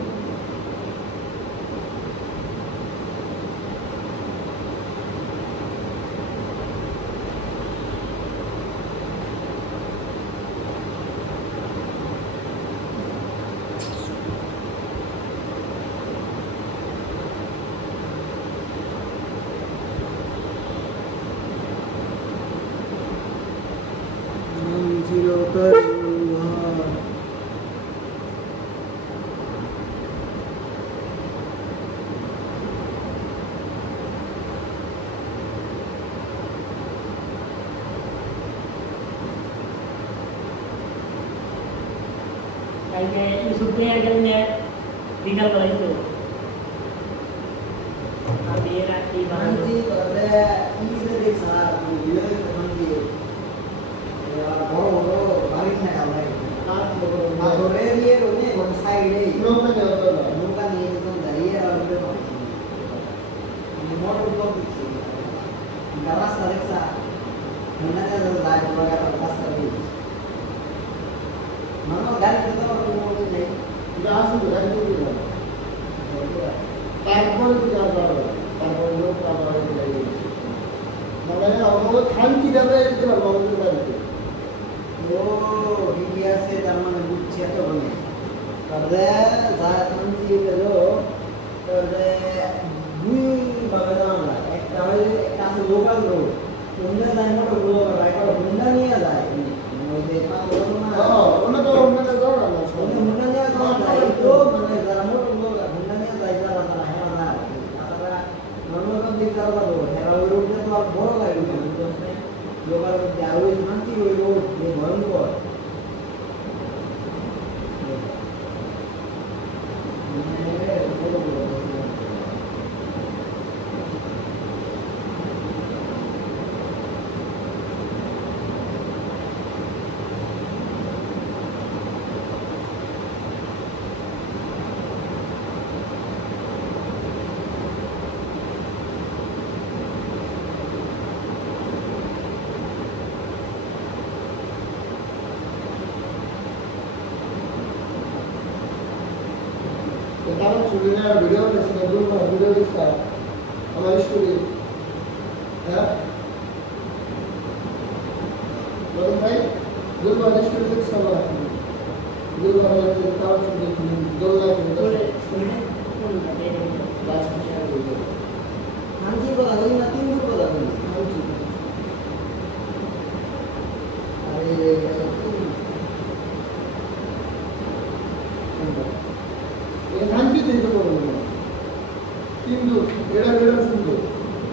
কালকে ইউসুফ ভাইয়ের গেলে বিকাল বেলা তো আমি রাখি বানানো বড় বড় বাড়ি থাকা ভাই ধরে নিয়ে রোদে কোন সাইডে নৌকা নিয়ে যেতাম দাঁড়িয়ে আর মোটর রাস্তা দেখছা না যায় বড় রাস্তা দিয়ে মানুষ গাড়িতে তো কোনো নেই এটা আসে তো গাড়ি করে যাবে তারপরে তো যাওয়া যাবে তারপরে লোক আবার গাড়ি মানে আমাদের খানকি যাবে যেতে পারবো আমাদের বাড়িতে ও ঠিকই আছে তার মানে বুঝছি এত বলে তবে যা কান্তি গেলো তবে দুই ভাবে জানা যায় একটা হয় একটা আছে লোকাল রোড হুন্ডা যায় মোটর গুলো রাইডার হুন্ডা নিয়ে যায় ওই যে ওটা তো ওখানে যাওয়া না হুন্ডা নিয়ে যাওয়া যায় তো মানে যারা মোটর গুলো হুন্ডা নিয়ে যায় যারা তারা হেরা না তারা নর্মাল দিক যারা যাবো হেরা ওই রোডে তো আর বড় গাড়ি উঠে লোকাল রোড আর ওই কান্তি ওই রোড ভয়ঙ্কর কারণ চুরির ভিডিও দেখছি ভিডিও দেখছি আমার স্টোরি হ্যাঁ বলুন ভাই দুর্বার স্টোরি দেখছি আমার দুর্বার কারণ চুরি দোল লাগে লাস্ট শেয়ার করে কান্তি বলা ওই না তিন রূপ বলা কান্তি আরে ধানচি দিতে পারবো না কিন্তু এটা সুন্দর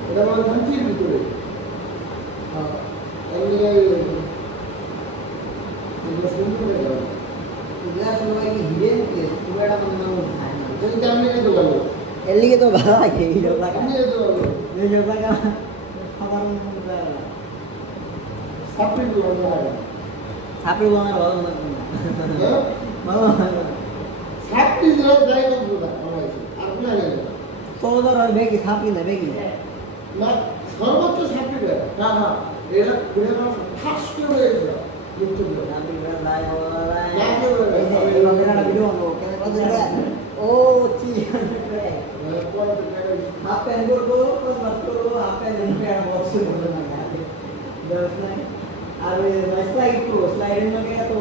এটা আমার ধানচির ভিতরে সুন্দর এর লিগে তো ভালো লাগে এই জায়গা এই জায়গা সাপড়ি বানার ভালো লাগে তোদের আর বেগি সাপি না বেগি না সর্বোচ্চ সাপড়ি না না এটা ঠাস করে হয়েছে ও হাফ প্যান্ট করবো হাফ প্যান্ট বক্স আর স্লাইড করবো স্লাইডের মধ্যে তো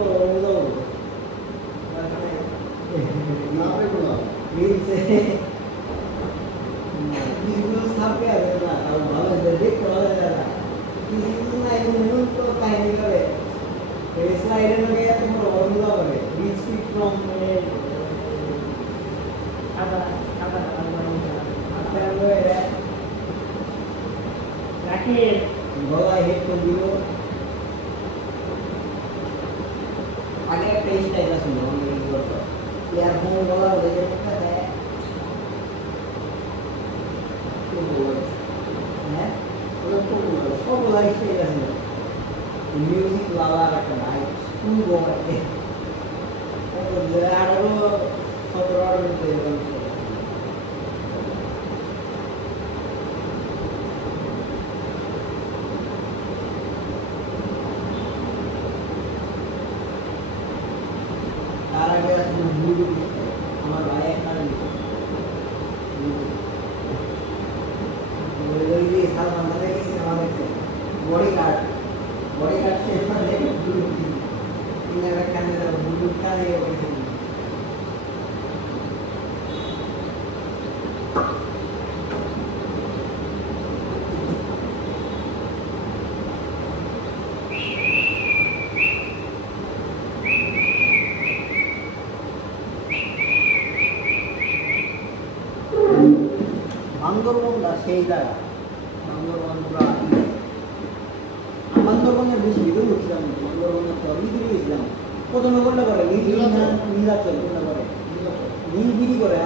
সাপে আর না ভালো দেখতে ভালো লাগে কিছু না এমন তো কাহিনী করে স্লাইডের মধ্যে তোমার অন্য হবে রিচ ফিট ফ্রম গলায় হেডফোন দিব আগে একটা স্টাইল আছে ইয়ারফোন গলা হয়ে যেতে দেয় হ্যাঁ সব গলা স্টাইল আছে মিউজিক লাভার একটা ভাই স্কুল গোয়াতে 18-17 তার আগে আমার ভাই একটা সালমান খানের সিনেমা দেখছে বডিগার্ড সে বুলুট কানে বান্দরবনটা সেই জায়গা বান্দরবনের বেশি ভিতরে উঠছিলাম বান্দরবনের তো ভিতরে গেছিলাম প্রথমে কোনটা করে নীলাচল কোনটা করে নীলগিরি করে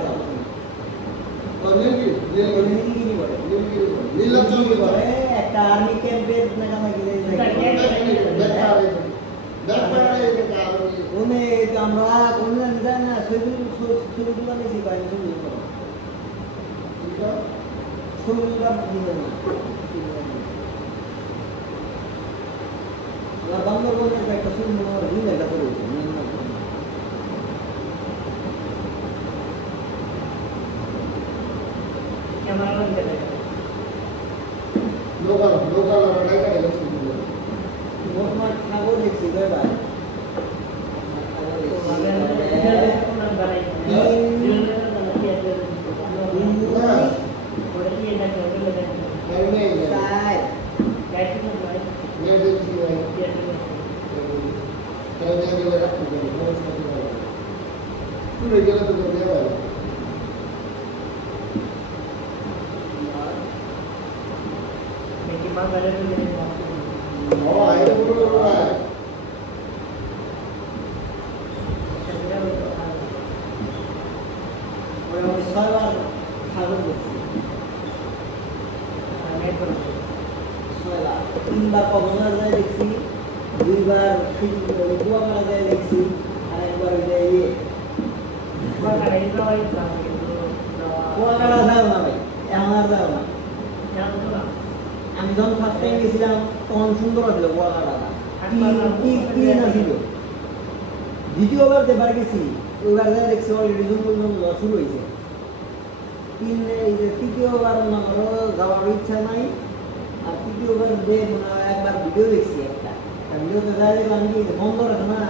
নীলগিরি করে একটা আর্মি ক্যাম্পের আমরা কোন জানি না ছবিগুলো নিয়েছি পাইনি ছবিগুলো এবার বান্দরবনের একটা সুন্দর রিলেটা করে দিচ্ছে ক্যামেরা বন্ধ করে লোকাল লোকাল আর টাকা গেছে মোটমাট সাগর দেখছি কয়বার ছয়বার সাগর দেখছি ছয়বার 3বার কক্সবাজার যায় দেখছি 2বার কুয়াকাটা যায় দেখছি আর একবার ওই যে কুয়াকাটা যাও না ভাই এখন আর যাও না আমি যখন ফার্স্ট টাইম গেছিলাম তখন সুন্দর ছিল কুয়াকাটাটা কি না ছিল দ্বিতীয়বার যেবার গেছি ওইবার যা দেখছি অলরেডি জঙ্গল শুরু হয়েছে তৃতীয়বার মনে করো যাওয়ার ইচ্ছা নাই আর তৃতীয়বার যে একবার ভিডিও দেখছি একটা ভিডিওতে যা দেখলাম কি বন্ধ রাখে না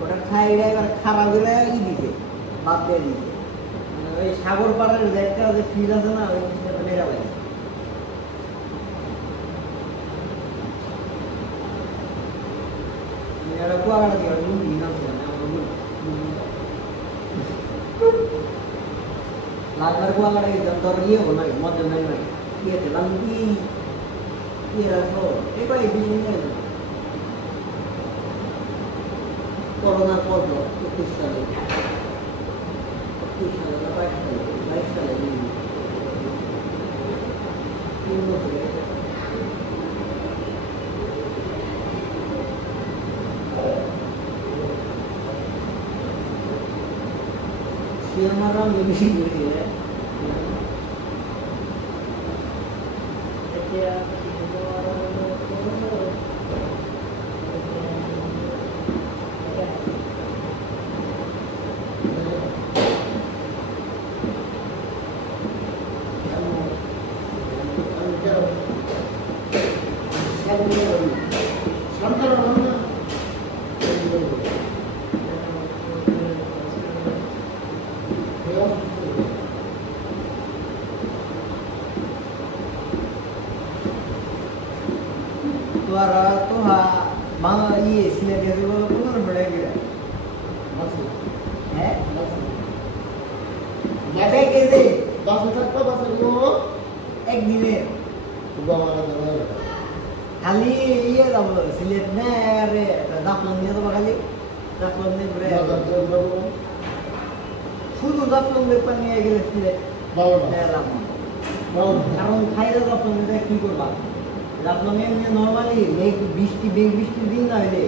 ওটার সাইডে একবার খারাপ করে দিছে বাদ দিয়ে দিছে মানে ওই সাগর পাড়ের যে একটা যে ফিল আছে না ওই জিনিসটা বেড়া লাগছে এটা কুয়াকাটা দিয়ে লুঙ্গি নামছিলাম লাগার কুয়াকাটা গেছিলাম তোর ইয়ে হলো না মজা নাই নাই ইয়ে দিলাম কি ইয়ে রাখো এবার এই বিষয় নিয়ে করোনার পর 21 সালে 22 সালে 3 বছর हमारा म्यूजिक म्यूजिक है Suara tuh malah iya sini dia tuh keluar berbeda. Masuk. Masuk. Apa gitu? Bahasa apa bahasa itu? Gini. Coba mana dengar. Kali iya lah silet nere, daflonnya tuh kali daflonnya berapa? Sudah daflon depannya gitu silet. Bawa. Bawa. Karena খাইলে daflonnya কি করবা? দফলনে এমনি নরমালি বৃষ্টি বৃষ্টির দিন না হইলে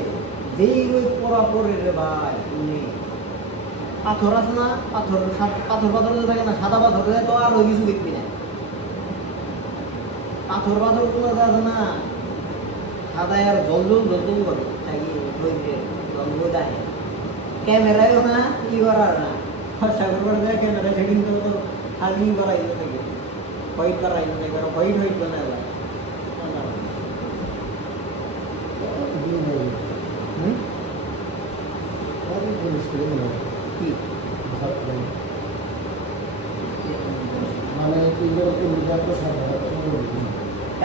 যেই ওই পরে রে ভাই তুমি পাথর আছে না পাথর যে থাকে না সাদা পাথর তো আর ওই কিছু দেখবি না পাথর গুলো আছে না সাদা আর জল করে থাকি জল দেখে ক্যামেরায়ও না ই করার না সাগর করে দেয় ক্যামেরা সেটিং করে তো খালি করাই থাকে হোয়াইট করাই থাকে হোয়াইট বানায়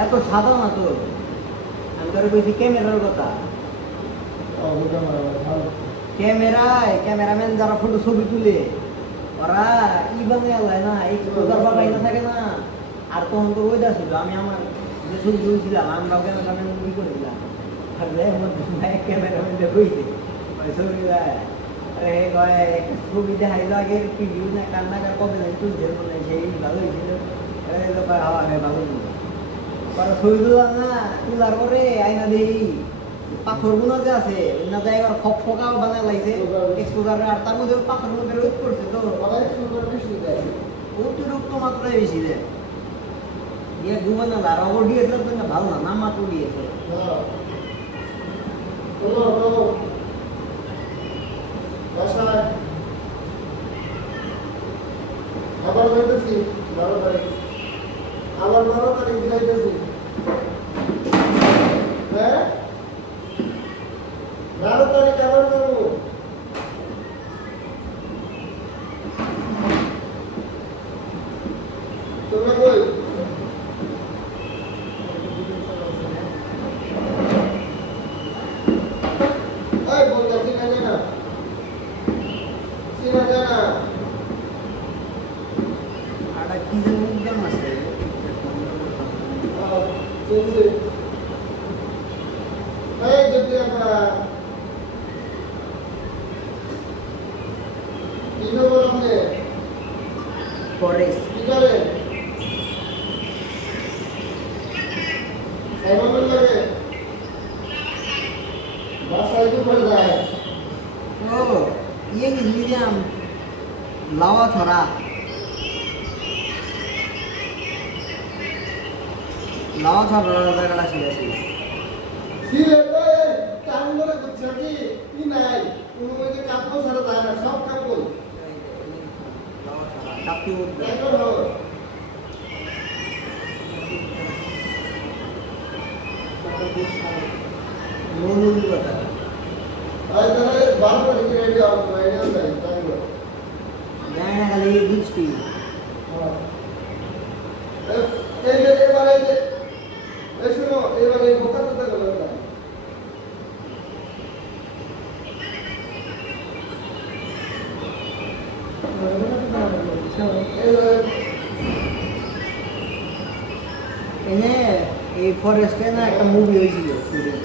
এত সাদা না তো আমি তোর বলছি ক্যামেরার কথা ক্যামেরাম্যান যারা ফটো ছবি তুলে ওরা ই বানায় না এই বানাই না থাকে না আর তখন তো ওইটা ছিল আমি আমার যে ছবি তুলছিলাম আমরাও ক্যামেরাম্যান ই করে দিলাম আর ক্যামেরাম্যান হয়েছে ওই ছবি ছবি দেখাইলো আগে প্রিভিউ না কান্নাকার কবে নাই তুলছে মনে হয় সেই ভালো হয়েছিল হাওয়া ভালো ছবি তুললাম না তোলার পরে আইনা দেই পাথর গুলো যে আছে না যায় এবার ফকাও বানায় লাগছে এক্সপোজার আর তার মধ্যে পাথর গুলো বের করছে তো বেশি দেয় অতিরিক্ত মাত্রায় বেশি দেয় দিয়ে ঘুমানো আর অবর দিয়েছিল তো না ভালো না নাম মাত্র দিয়েছে শোনো শোনো বাসায় আবার যাইতেছি 12 তারিখ আবার 12 তারিখ যাইতেছি হ্যাঁ 12 তারিখ আবার যাবো তোমরা কই এই বলতেছি না জানা সিনা জানা আটা কি যেন উদ্যম আছে চলছে এই যদি আমরা কি খবর আপনি ফরেস্ট কি করেন সাইমন লাগে বাসায় তো পড়ে যায় ও ইয়ে কি মিডিয়াম লাওয়া ছড়া লাওয়া ছড়া জায়গাটা শিখেছি সিলেট কাম করে করছে কি নাই কোনো ওই যে কাপড় ছাড়া যায় না সব কাপড় লাওয়া ছড়া কাপি উঠবে একবার হবে নুরুল কথা আর তাহলে 12 তারিখে রেডি হবে আইডিয়া নাই তাই বল জানি না খালি বুঝতি এই যে এবারে যে এই শুনো এবারে বোকা তো গেল না এনে এই ফরেস্টে না একটা মুভি হয়েছিল শুটিং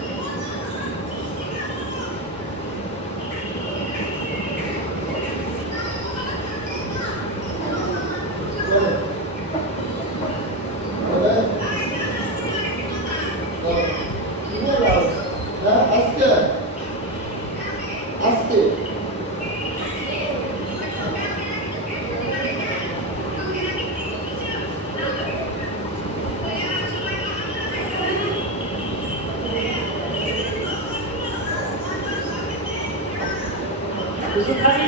আজকে কিছু খাবে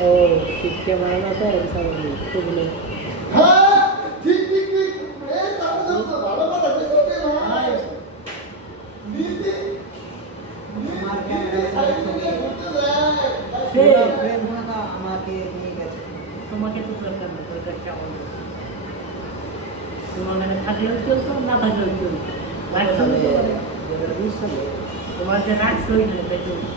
ও শিক্ষা বানানো তো সামনে খুবলে হ্যাঁ ঠিক ঠিক ঠিক এই তাহলে তো ভালো কথা দেখতে না নীতি আমার ক্যামেরা সে ফ্রেন্ড থাকা আমাকে নিয়ে গেছে তোমাকে তো দরকার নেই তোর কাছে কেমন তোমার মানে থাকলেও চলতো না থাকলেও চলতো রাখছো তো পারে। তোমার যে রাখছো তাই চলতো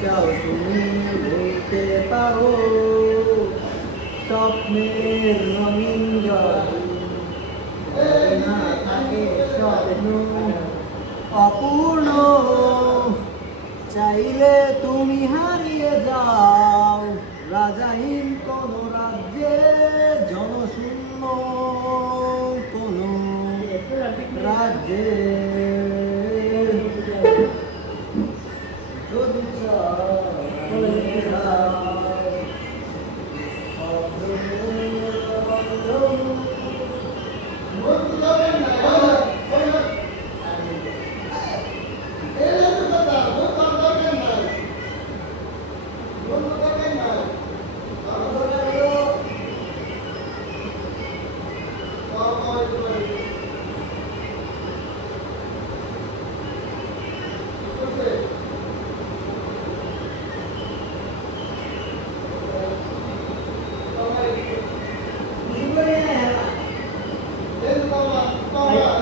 চাও তুমি বলতে পারো স্বপ্নের রঙিন জাদু না থাকে স্বপ্ন অপূর্ণ চাইলে তুমি হারিয়ে যাও রাজাহীন কোন রাজ্যে জনশূন্য কোন রাজ্যে যদি চাও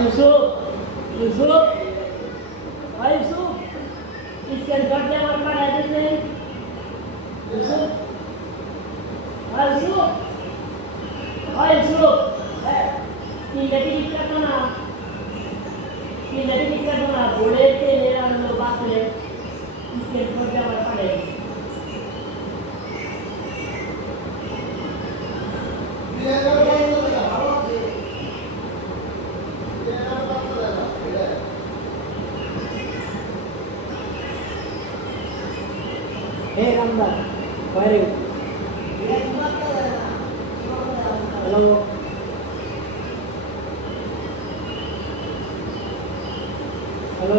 Yusuf, Yusuf, Hai Yusuf, इसके घर क्या वर्मा रहते थे? Yusuf, Hai Yusuf, টিকিট কাটো না টিকিট কাটো না বলে তেলে আনলো বাসে স্কেট করতে আমার পারে হে রামদাস বাইরে হ্যালো হ্যালো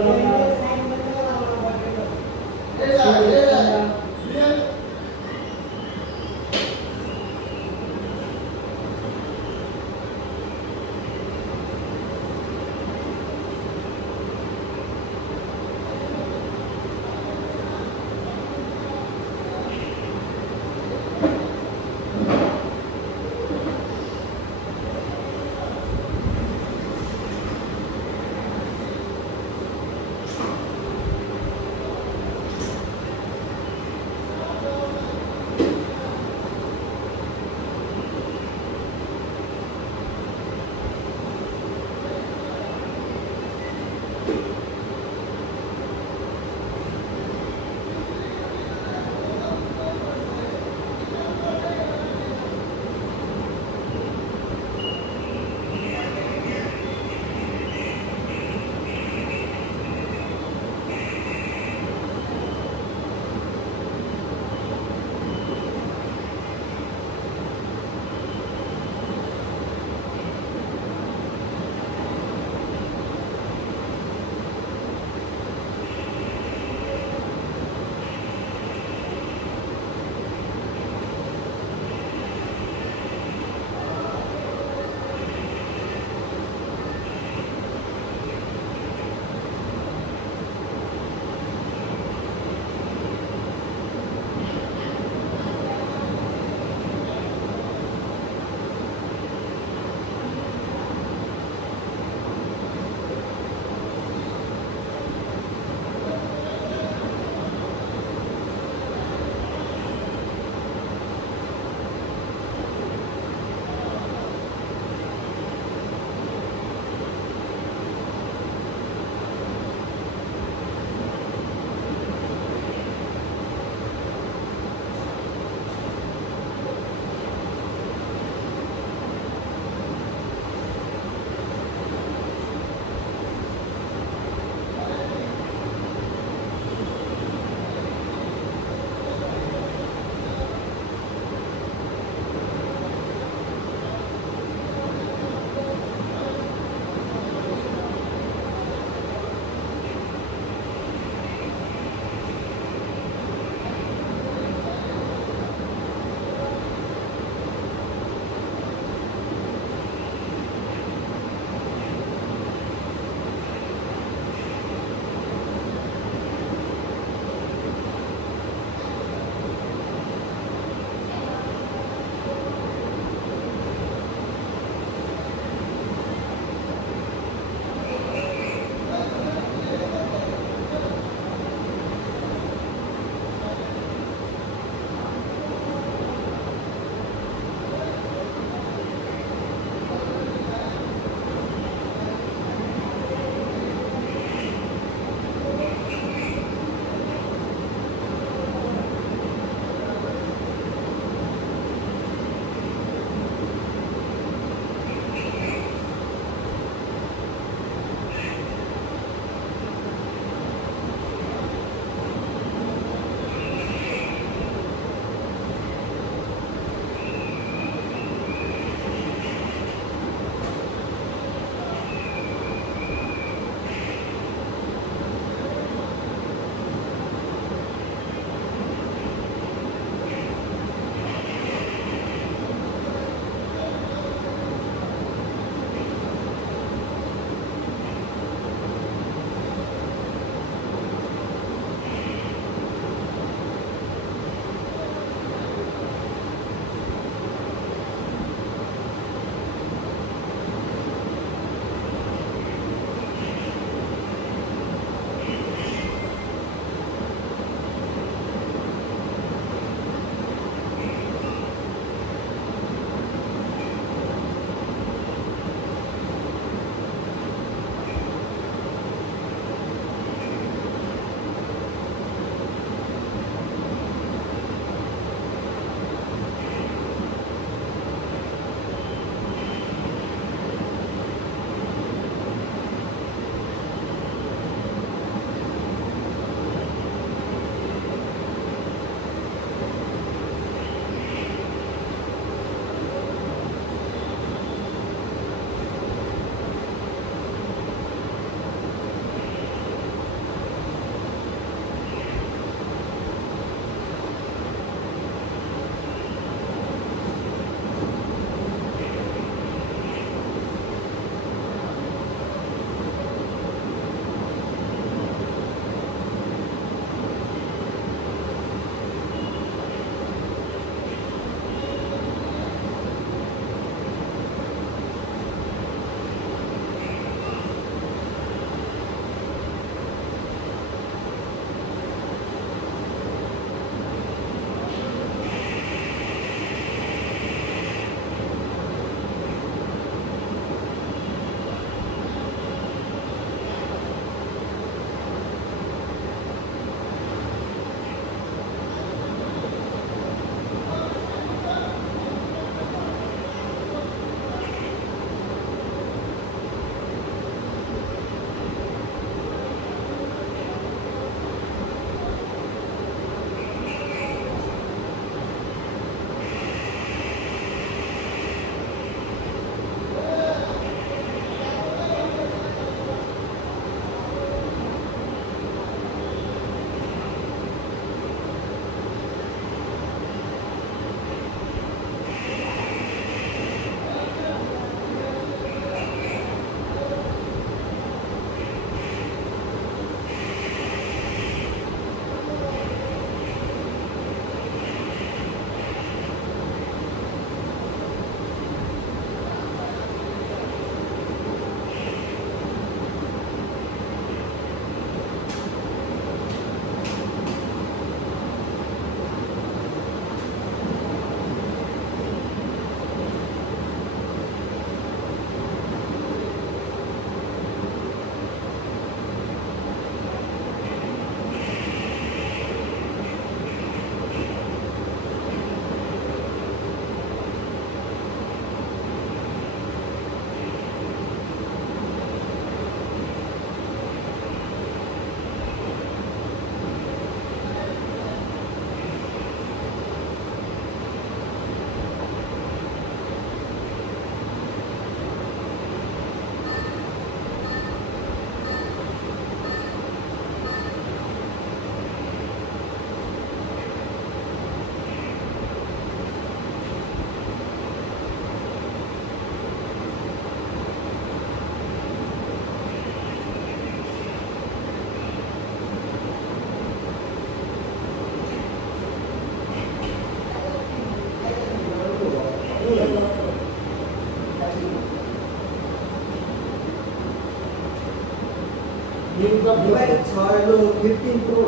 নিউ দাম এবার 6 হলো 15 প্রো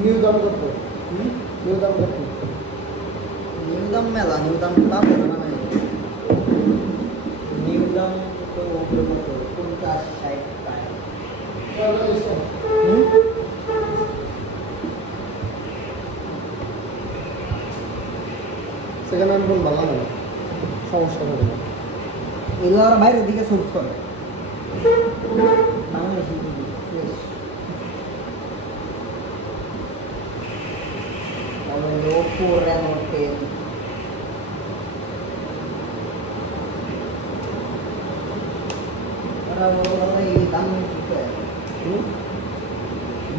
নিউ দাম কত? হুম নিউ দাম কত? নিউ দাম মেলা নিউ দাম পাবো না মানে নিউ দাম তো ওগুলো মতো 50-60 টাকা হুম সেকেন্ড হ্যান্ড ফোন ভালো না, সমস্যা হবে না। এগুলো ওরা বাইরের দিকে সোর্স করে বাংলাদেশি ফ্রেশ তারপরে ওপো রেনো 10 ওরা বলে এই দাম ঠিক আছে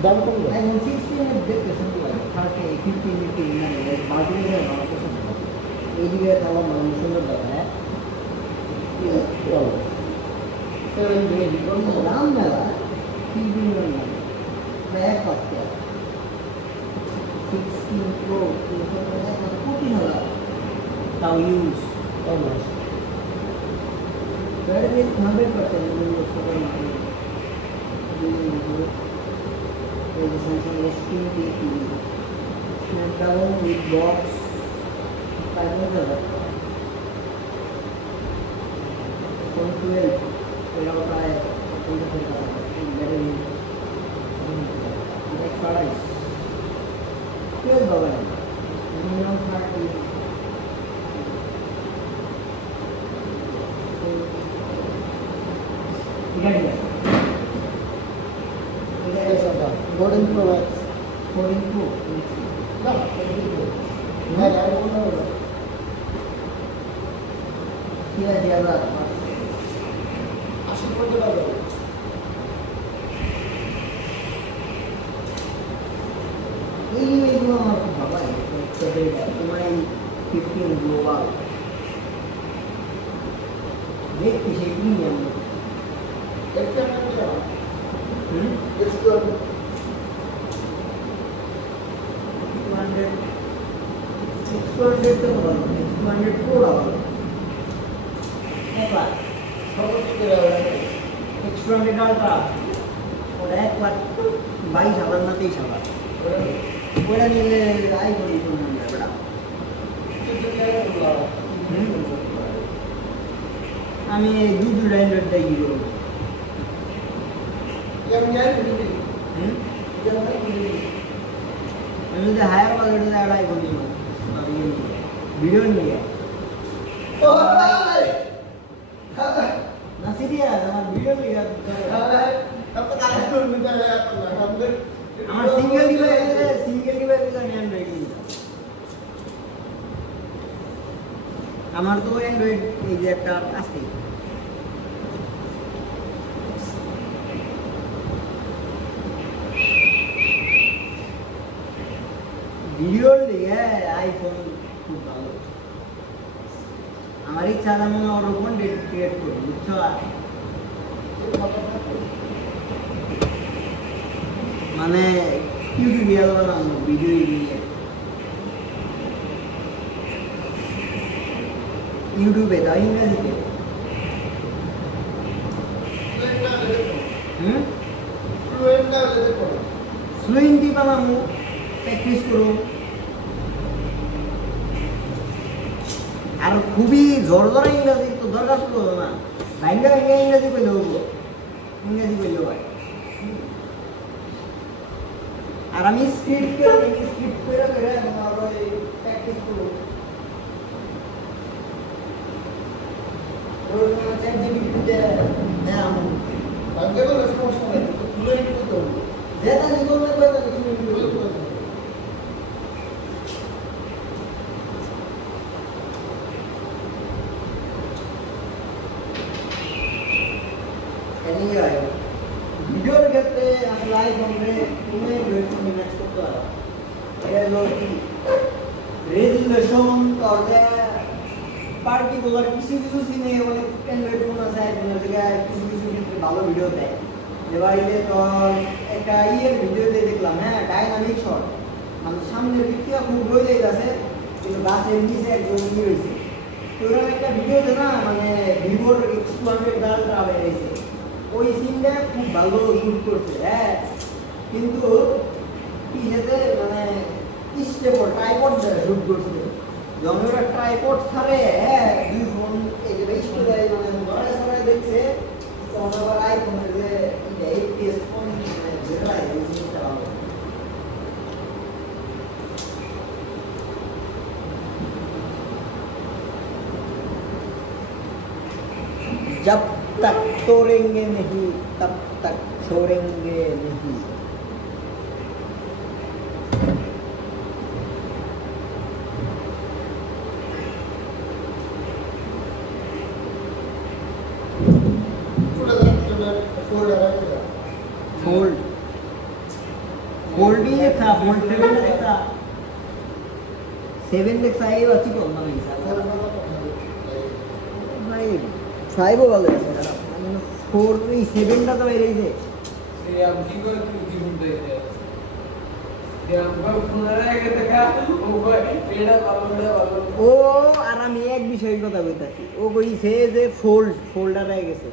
দাম কম না? এখন 16 এর দেখতে সুন্দর লাগে 30 15 মিনিট মানে মাল্টিমিডিয়া আমার পছন্দ এইদিকে তাহলে মানুষ সুন্দর লাগে হ্যাঁ দাম মেলা 3 মিলিয়ন না ব্যাগ পাচ্ছে 16 প্রো 14,000 তাও use Very with 100% Windows Phone there is Samsung S20 TV Snapdragon with box 5,000 phone 12 এটাও প্রায় 50,000 টাকা ব্যাটারি অনেক প্রাইস 12 হবে না minimum 30 golden pro max 14 Pro না, হ্যাঁ আইফোন না ওটা। ঠিক আছে আমরা 80 পর্যন্ত পাবে। এইগুলো আমার খুব ভালো লাগে তোমার এই 15 গ্লোবাল দেখতে সেই প্রিমিয়াম একটা একটা হুম এক্সট্রা 600 তো ভালো 600 প্রো ভালো একবার সর্বোচ্চ দেওয়া হবে। 600 আলট্রা ওটা একবার 22,000 না 23,000 ওটা নিলে আইফোন বেটা আমি দুটো অ্যান্ড্রয়েডটা ইউজ করব হুম আমি যদি হায়ার বাজেটে একটা আইফোন নিব ভিডিও নিয়ে না সিরিয়াস আমার ভিডিও নিয়ে আমার সিঙ্গেল ডিভাইস আমি অ্যান্ড্রয়েড নিই আমার তো অ্যান্ড্রয়েড এই যে একটা আছে ভিডিওর দিকে আইফোন খুব ভালো আমার ইচ্ছা আমি ওরকম ক্রিয়েট করি বুঝছো মানে টিউটোরিয়াল বানাবো ভিডিও নিয়ে ইউটিউবে তাই ইংরেজিতে হুম ফ্লুয়েন্টলি বানাবো প্র্যাকটিস করো আর খুবই জোর ইংরেজি তো দরকার ছিল না ভাঙ্গা ভাঙ্গা ইংরেজি পেলে হবো ইংরেজি পেলে হয় আর আমি স্ক্রিপ্ট করে প্র্যাকটিস করবো চ্যাটজিপিটিতে হ্যাঁ যেটা নিবল ভিডিওর ক্ষেত্রে আসলে আইফোনে তুমি ম্যাচ করতে পারো এটা হলো কি রেজুলেশন তাহলে পার্টিকুলার কিছু কিছু সিনে অনেক অ্যান্ড্রয়েড ফোন আছে আইফোনের জায়গায় কিছু কিছু ক্ষেত্রে ভালো ভিডিও দেয় এবার যে তোর একটা ভিডিওতে দেখলাম হ্যাঁ ডাইনামিক শট মানে সামনের দিক থেকে খুব রয়ে যাচ্ছে কিন্তু গাছের নিচে একদম রয়েছে তো ওরকম একটা ভিডিওতে না মানে ভিভোর X200 আলট্রা বেরিয়েছে ওই সিনটা খুব ভালো শুট করছে, হ্যাঁ, কিন্তু কি যেতে মানে স্টেপল ট্রাইপড শুট করছে। যখন ওরা ট্রাইপড ছাড়ে, হ্যাঁ, দুই ফোন এই যে বেশ করে দেয় মানে ধরে সবাই দেখছে, তখন আবার আইফোনের যে FPS ফোন যেটা এই জিনিসটা ভালো। जब तक तोड़ेंगे नहीं तब तक छोड़ेंगे नहीं। फोल्ड फोल्ड ही था, फोल्ड 7 देखा, 7 देखा ये अच्छी कौन ना नहीं भाई 5 वाले আছে মানে 4 এই 7টা তো বাইরে আছে। এই আমি কি করে কি শুনতে আছে যে আমরা ফোনের আগে দেখা ও এটা ভালো ও আর আমি এক বিষয়ের কথা কইতাছি, ও কইছে যে ফোল্ডার হয়ে গেছে,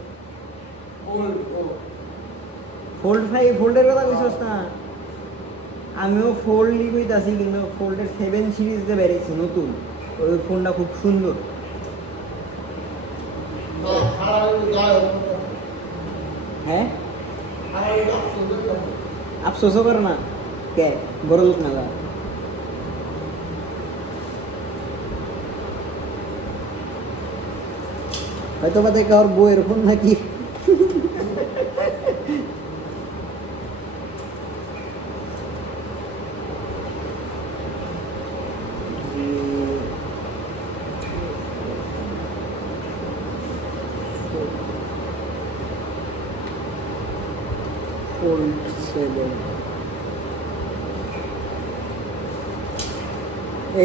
ফোল্ড 5 ফোল্ডের কথা কইছস না, আমিও ফোল্ডই কইতাছি, কিন্তু ফোল্ডের 7 সিরিজ যে বেরিয়েছে নতুন, ওই ফোনটা খুব সুন্দর। হ্যাঁ আফসোসও করে না কে বড় লোক না হয়তো বা দেখে ওর বউয়ের ফোন নাকি।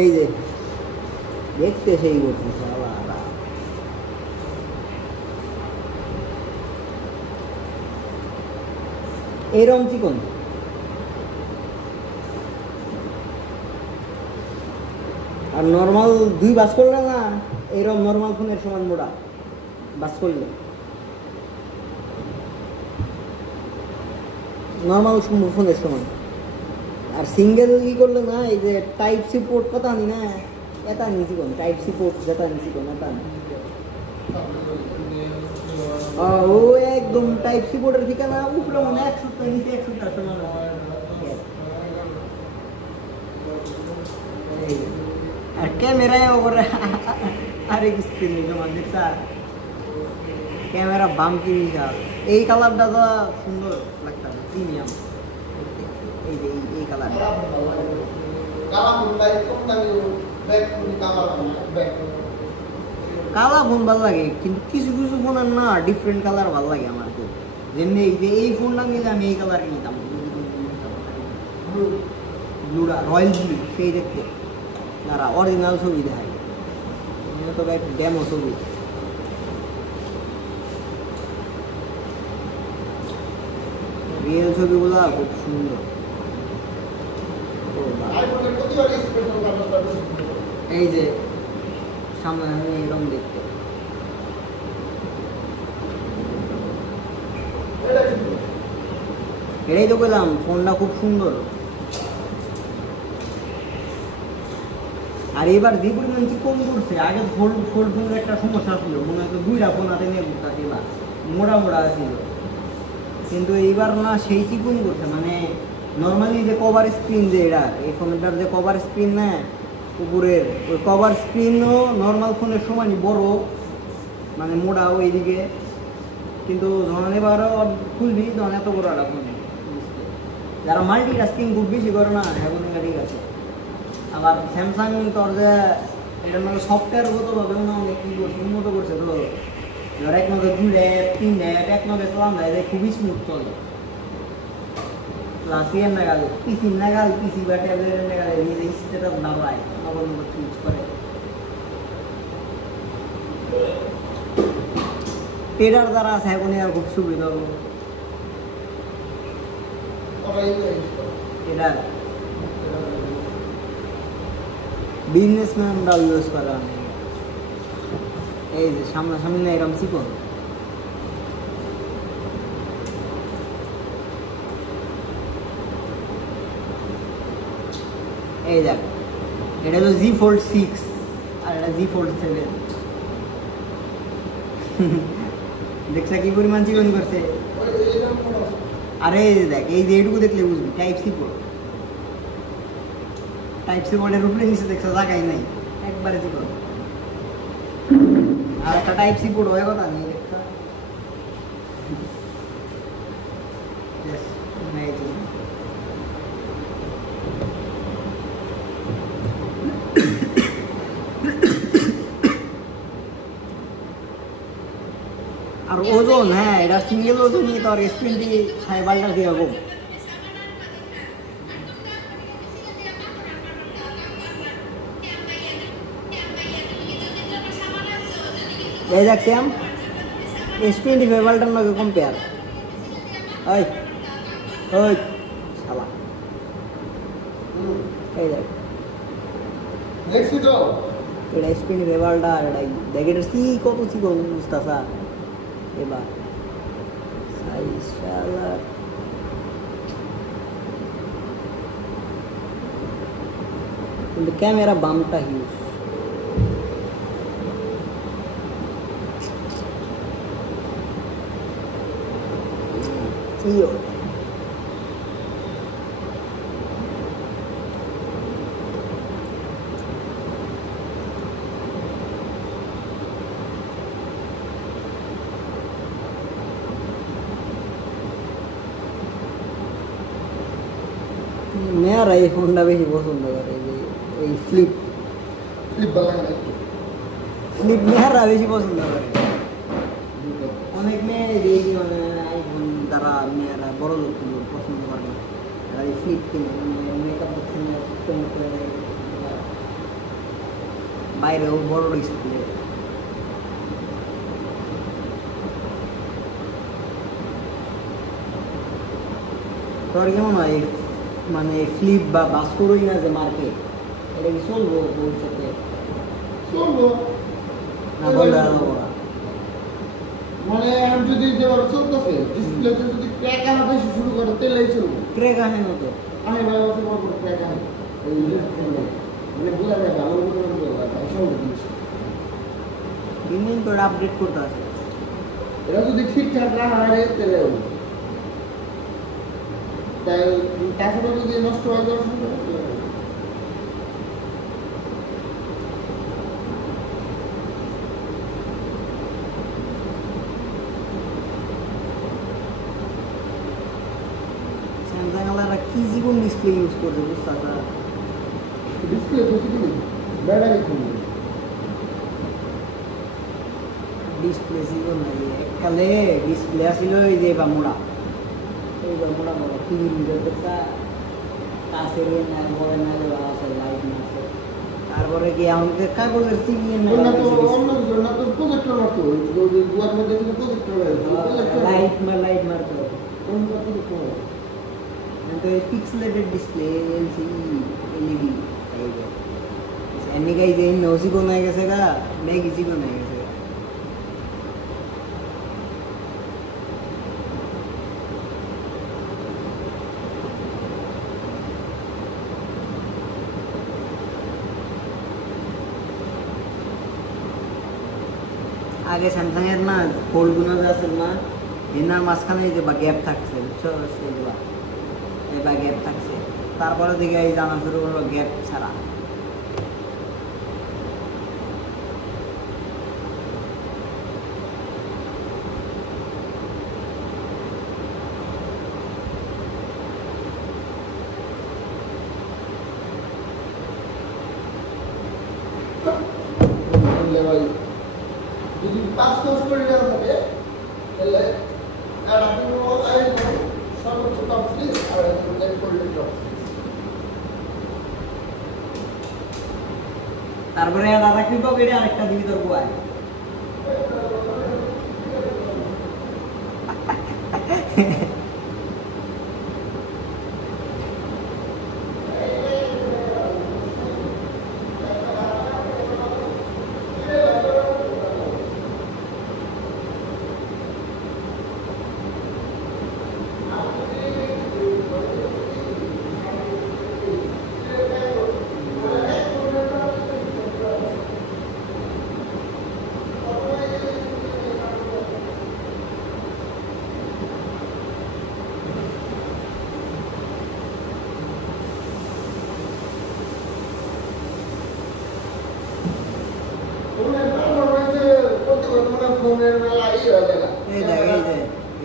এই যে দেখতে সেই করছে এরম চিকন, আর নর্মাল 2 বাস করলে না এরম নর্মাল ফোনের সমান মোড়া বাস করলে, নর্মাল ফোনের সমান। আর সিঙ্গেল কি করলে না, এই যে টাইপ সি পোর্ট কথা আনি না, এটা নিছি কোন টাইপ সি পোর্ট যেটা নিছি কোন এটা ও একদম টাইপ সি পোর্টের ঠিকানা উপরে মনে 1 সপ্তাহ নিচে 1 সপ্তাহ সমান। আর ক্যামেরায় ওপরে আরেক স্ক্রিন জমান দেখছা, ক্যামেরা বাম কিনি এই কালারটা তো সুন্দর লাগতাম প্রিমিয়াম, এই যে এই কালারটা কালা ফোন ভালো লাগে, কিন্তু কিছু কিছু ফোন আর না ডিফারেন্ট কালার ভালো লাগে আমার। তো যেমনি এই যে এই ফোনটা নিলে আমি এই কালার নিতাম, ব্লুটা রয়্যাল ব্লু, সেই দেখতে তারা অরিজিনাল ছবি দেখায়, তবে একটা ডেমো ছবি। রিয়েল ছবিগুলো খুব সুন্দর। এই যে সামনে এরকম দেখতে, এটাই তো বললাম ফোনটা খুব সুন্দর। আর এবার যে পরিমাণ কম করছে, আগে ফোল্ড ফোনের একটা সমস্যা ছিল, মনে হয় 2টা ফোন হাতে নিয়ে ঘুরতে বা মোড়া মোড়া ছিল, কিন্তু এইবার না সেই চিকুন করছে, মানে নর্মালি যে কভার স্ক্রিন যে এটা এই ফোনটার যে কভার স্ক্রিন না উপরের, ওই কভার স্ক্রিনও নর্মাল ফোনের সমানই বড়, মানে মোড়া ওইদিকে, কিন্তু যখন এবার খুলবি তখন এত বড় একটা ফোন। যারা মাল্টি টাস্কিং খুব বেশি করে না এখন ঠিক আছে। আবার স্যামসাং তোর যে এটার মধ্যে সফটওয়্যার গতভাবে অনেক কী করছে, উন্নত করছে, তো এবার এক নগে 2 ল্যাব 3 ল্যাব এক নগে চালান যায়, খুবই স্মুথ চলে। ক্লাসিয়ান নাগাল পিসি নাগাল পিসি বা ট্যাবলেটের নাগাল নিজে স্টেটাস দাঁড়ায় নগর নগর সুইচ করে। এটার দ্বারা আছে এখন আর খুব সুবিধা হবে এটার বিজনেসম্যানরা ইউজ করা। এই যে সামনাসামনি না এরকম চিকন এই দেখ, এটা হলো জি ফোল্ড 6 আর এটা জি ফোল্ড 7। দেখছা কি পরিমাণ চিকন করছে। আরে দেখ, এই যে এইটুকু দেখলে বুঝবি type C port. Type C পোর্টের উপরে নিচে দেখছো জায়গাই নাই, একবারে চিকন। আর একটা টাইপ সি পোর্ট হয়ে কথা নেই দেখছো। Yes, amazing. আর ওজন, হ্যাঁ এটা সিঙ্গেল ওজনই তো। আর S25 আল্ট্রা কিরকম? এই দেখ শ্যাম, S25 আল্ট্রার লগে কম্পেয়ার। ওই ওই শালা, এই দেখ দেখছি তো এটা S25 আল্ট্রা। আর এটা দেখ, এটা সি কত চিকন বুঝতাছা। এবার সাইজ শালা কিন্তু ক্যামেরা বামটা হিউজ। ইয়ো মেয়েরা এই ফোনটা বেশি পছন্দ করে, এই ফ্লিপ ফ্লিপ মেয়েরা বেশি পছন্দ করে। অনেক মেয়ে দেখি মানে আইফোন দ্বারা মেয়েরা বড় লোক পছন্দ করে না, আর এই ফ্লিপ কিনে মেকআপ করছে না, বাইরেও বড় ডিসপ্লে। তোর কেমন হয় মানে ফ্লিপ বা বাস্কোরই না যে মার্কেট, এটা কি চলবো ভবিষ্যতে? চলবো না বললে আর হবো না। মানে আমি যদি যেভাবে চলতেছে ডিসপ্লেতে যদি ক্র্যাক আনা বেশি শুরু করে তেলেই চলবো। ক্রেক আহে না তো, আমি ভালো আছে বলবো ক্র্যাক আনে এই মানে বোঝা যায় ভালো করে বোঝা যায় তাই সব জিনিস। দিন দিন তো এটা আপডেট করতে আসে। এটা যদি ঠিকঠাক না হয় তাহলে তাই তারপরে যদি নষ্ট হয়ে যাওয়ার শুরু করে স্যামসাং আলাদা কি জীবন ডিসপ্লে ইউজ করছে বুঝতে পারা। ডিসপ্লে তো কি ব্যাটারি খুলবে ডিসপ্লে জীবন নাই এককালে ডিসপ্লে আসিল এই যে বামুড়া, এই বামুড়া বড় টিভি দেখতে কাছে না বড় না আছে লাইট না আছে। তারপরে কি আমাকে কাগজের সিগিয়ে না না তো অন্য কিছু না তো প্রজেক্টর মারতে হবে যদি দুয়ার মধ্যে যদি প্রজেক্টর লাইট মারতে হবে। কোন কথা তো তো এই পিক্সেলেটেড ডিসপ্লে এলসিডি এলইডি টাইপের এমনি গাই যে নসি কোন হয়ে গেছে গা, ম্যাগিসি কোন হয়ে গেছে। আগে স্যামসাং এর না ফোল্ড গুলো আছে না, এনার মাঝখানে যে বা গ্যাপ থাকছে বুঝছো, সেগুলা বা গ্যাপ থাকছে। তারপরে দিকে এই জানা শুরু করলো গ্যাপ ছাড়া। যদি 5 মাস করে দেওয়া থাকে তাহলে আর আপনি সর্বোচ্চ কমপ্লিট আর করলে তারপরে দাদা কি পকেটে আরেকটা দিবি তোর গোয়ায়।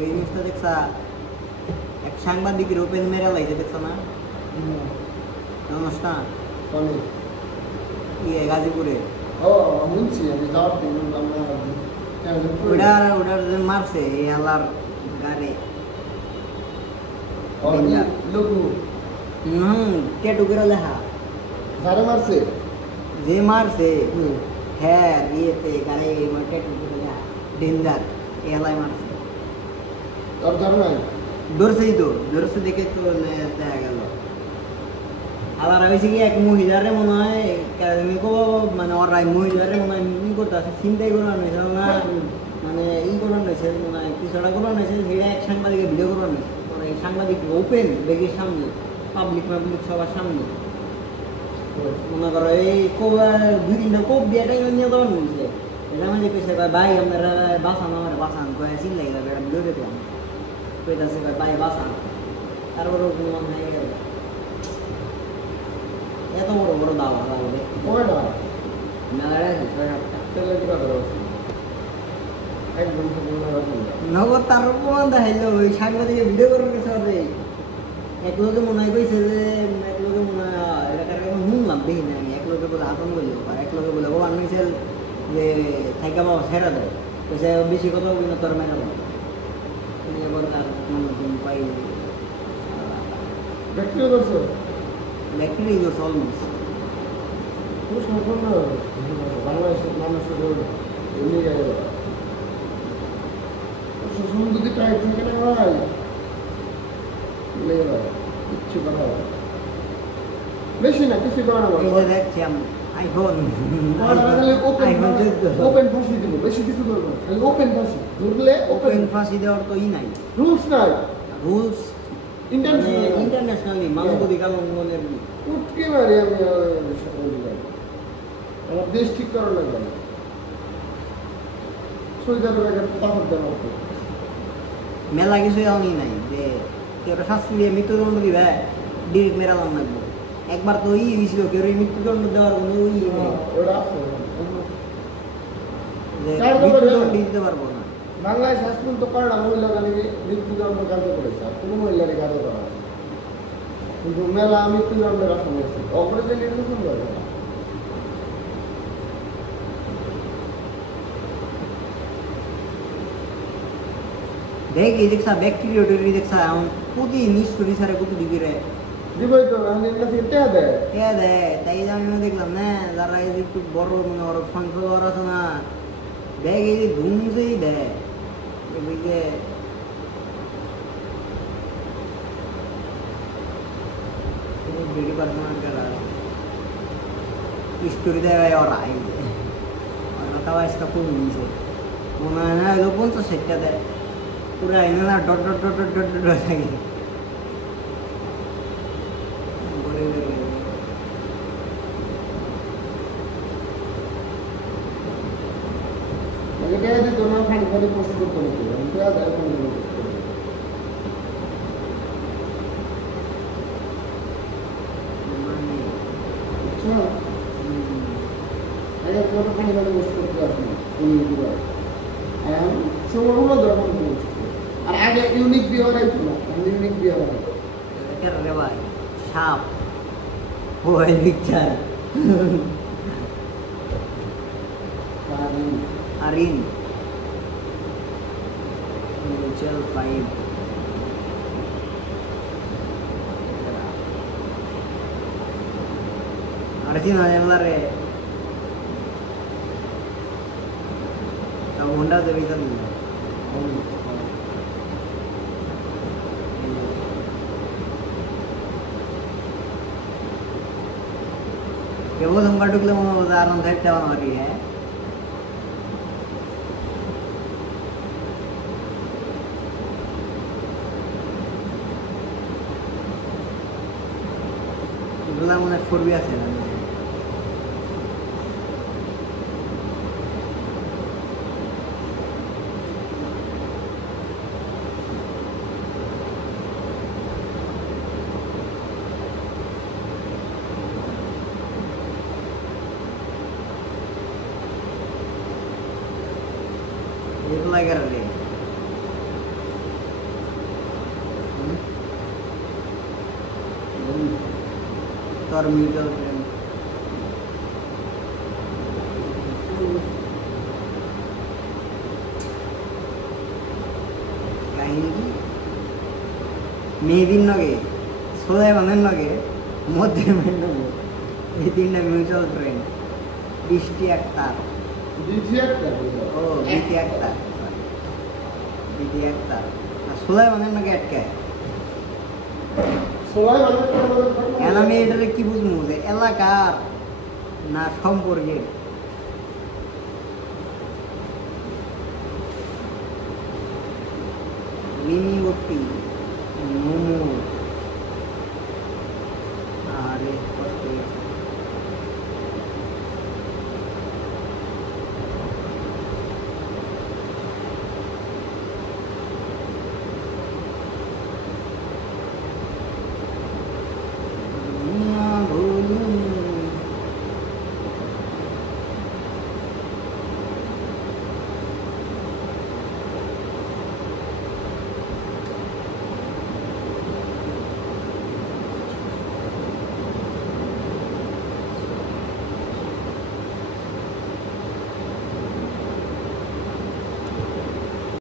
এই নিউজটা দেখছা এক সাংবাদিকের ওপেন মেরে লাইছে দেখছো না অনুষ্ঠান অনেক গাজীপুরে ও শুনছি আমি যাওয়ার দিন আমরা ওটার যে মারছে এই আল্লাহর গাড়ি লোকু টেটু করে লেখা যারা মারছে যে মারছে হ্যাঁ ইয়েতে গাড়ি টেটু করে লেখা ডেঞ্জার এই আল্লাহ মারছে তোর ধর নাই ধরছেই তো ধরছে দেখে তো দেখা গেল আবার হয়েছে কি এক মহিলারে মনে হয় মানে ওরা মহিলারে মনে হয় ই করতে আছে চিন্তাই করানো হয়েছে না মানে ই করানো হয়েছে মনে হয় কিছুটা করানো হয়েছে সেটা এক সাংবাদিকের ভিডিও করানো হয়েছে মানে এই সাংবাদিক ওপেন বেগের সামনে পাবলিক সবার সামনে মনে করো এই দুই তিনটা কোপ দিয়ে নিয়ে দেওয়ানো হয়েছে এটা মানে কেছে ভাই আপনারা বাঁচান আমার বাঁচান কয়ে চিন লাগে এটা ভিডিও দেখলাম কইতাছে ভাই বাঁচান তারপরে মনে হয়ে গেল এত বড় বড় দাওয়া লাগবে ওই না মেলায় আছে 6-7টা চলে কিরা ধরো একদম নগদ তার প্রমাণ দেখাইলো ওই সাংবাদিকে ভিডিও করার কাছে হবে এক লোকে মনে হয় কইছে যে এক লোকে মনে হয় এলাকার শুনলাম দেখি না আমি এক লোকে বলে আতঙ্ক করলো আর এক লোকে বলে ভগবান মিছিল যে থাইকা বাবা ছেড়া দেয় কইছে বেশি কথা বলি না তোর মেলা এবার তার মানুষজন পাই ব্যক্তিগত করছো ব্যাকটেরিয়া ইউজ অলমোস্ট খুব সম্পূর্ণ বাংলাদেশের মানুষের এমনি গেল সুষম যদি টাইট থাকে না ভাই লেগে যাবে কিচ্ছু করা হবে বেশি না কিছু করা না এই যে দেখছি আমি আইফোন ওপেন ওপেন ফাঁসি দিব বেশি কিছু করবো না খালি ওপেন ফাঁসি ধরলে ওপেন ওপেন ফাঁসি দেওয়ার তো ই নাই রুলস নাই রুলস ইন্টারন্যাশনালি মানবাধিকার লঙ্ঘনের উঠকে মারি আমি আমার দেশ ঠিক করার লাগবে না সৌদি আরবে একটা পাথর দেওয়া হতো মেলা কিছু এমনই নাই যে কেউ শাস্তি দিয়ে মৃত্যুদণ্ড দিবে ডিরেক্ট মেরালাম লাগবে একবার তো ই হয়েছিল কেউ মৃত্যুদণ্ড দেওয়ার কোনো ই নেই ওটা আছে যে কার ব্যাপারে মৃত্যুদণ্ড জানেন? দিতে পারবো না বাংলায় শাসন তো করে না মহিলাকে মৃত্যুদণ্ড কার্য করেছে আর কোনো মহিলাকে কার্য করা হয় কিন্তু মেলা মৃত্যুদণ্ডের আসামি আছে অপরাধে নির্বাচন করে না দেখ এই দেখছা ব্যাকটেরিয়া টেরি দেখছা এখন প্রতি নিষ্ঠুরি সারে কত ডিগ্রি দিবই তো আমি কাছে টেয়া দেয় কে দেয় তাই আমিও দেখলাম না যারা এই যে একটু বড় মানে ওর সংসদ আছে না দেখ এই যে ধুমসেই দেয় এদিকে বেড়ি পার্সোনাল করা স্টোরি দেয় ওরা এই যে ওরা তাও আজকে কমে নিয়েছে মনে হয় না এলো 50-60টা দেয় পুরা এনে না dot dot dot dot dot dot থাকে আগে টেয়া দিত না খালি খালি পোস্ট করতে হতো আমি টেয়া দেয় এখন বুঝছো আগে কত খালি খালি পোস্ট করতে আসবে কোনো ইউটিউবার এখন সময় হলো যখন পোস্ট আর আগে ইউনিক বিয়ে রাখতো না ইউনিক বিয়ে রাখতো রে ভাই সাপ ওই picture Arin mutual five RC না জানলারে তাও হোন্ডা দেবে তো केवल हम काटुकले मग आराम साहेब ठेवा मारी आहे तुला मने फोरवी असेल ना एक लागर रे তোর মিউচুয়াল ফ্রেন্ড কাহিনী কি মেহেদিন নগে সোলাইমানের নগে মধ্যমের নগে এই তিনটা মিউচুয়াল ফ্রেন্ড বৃষ্টি আক্তার ও বিতি আক্তার বিতি আক্তার আর সোলাইমানের নগে আটকায় এখন আমি এটারে কি বুঝবো যে এলাকার না সম্পর্কের লিমিবতী মোমো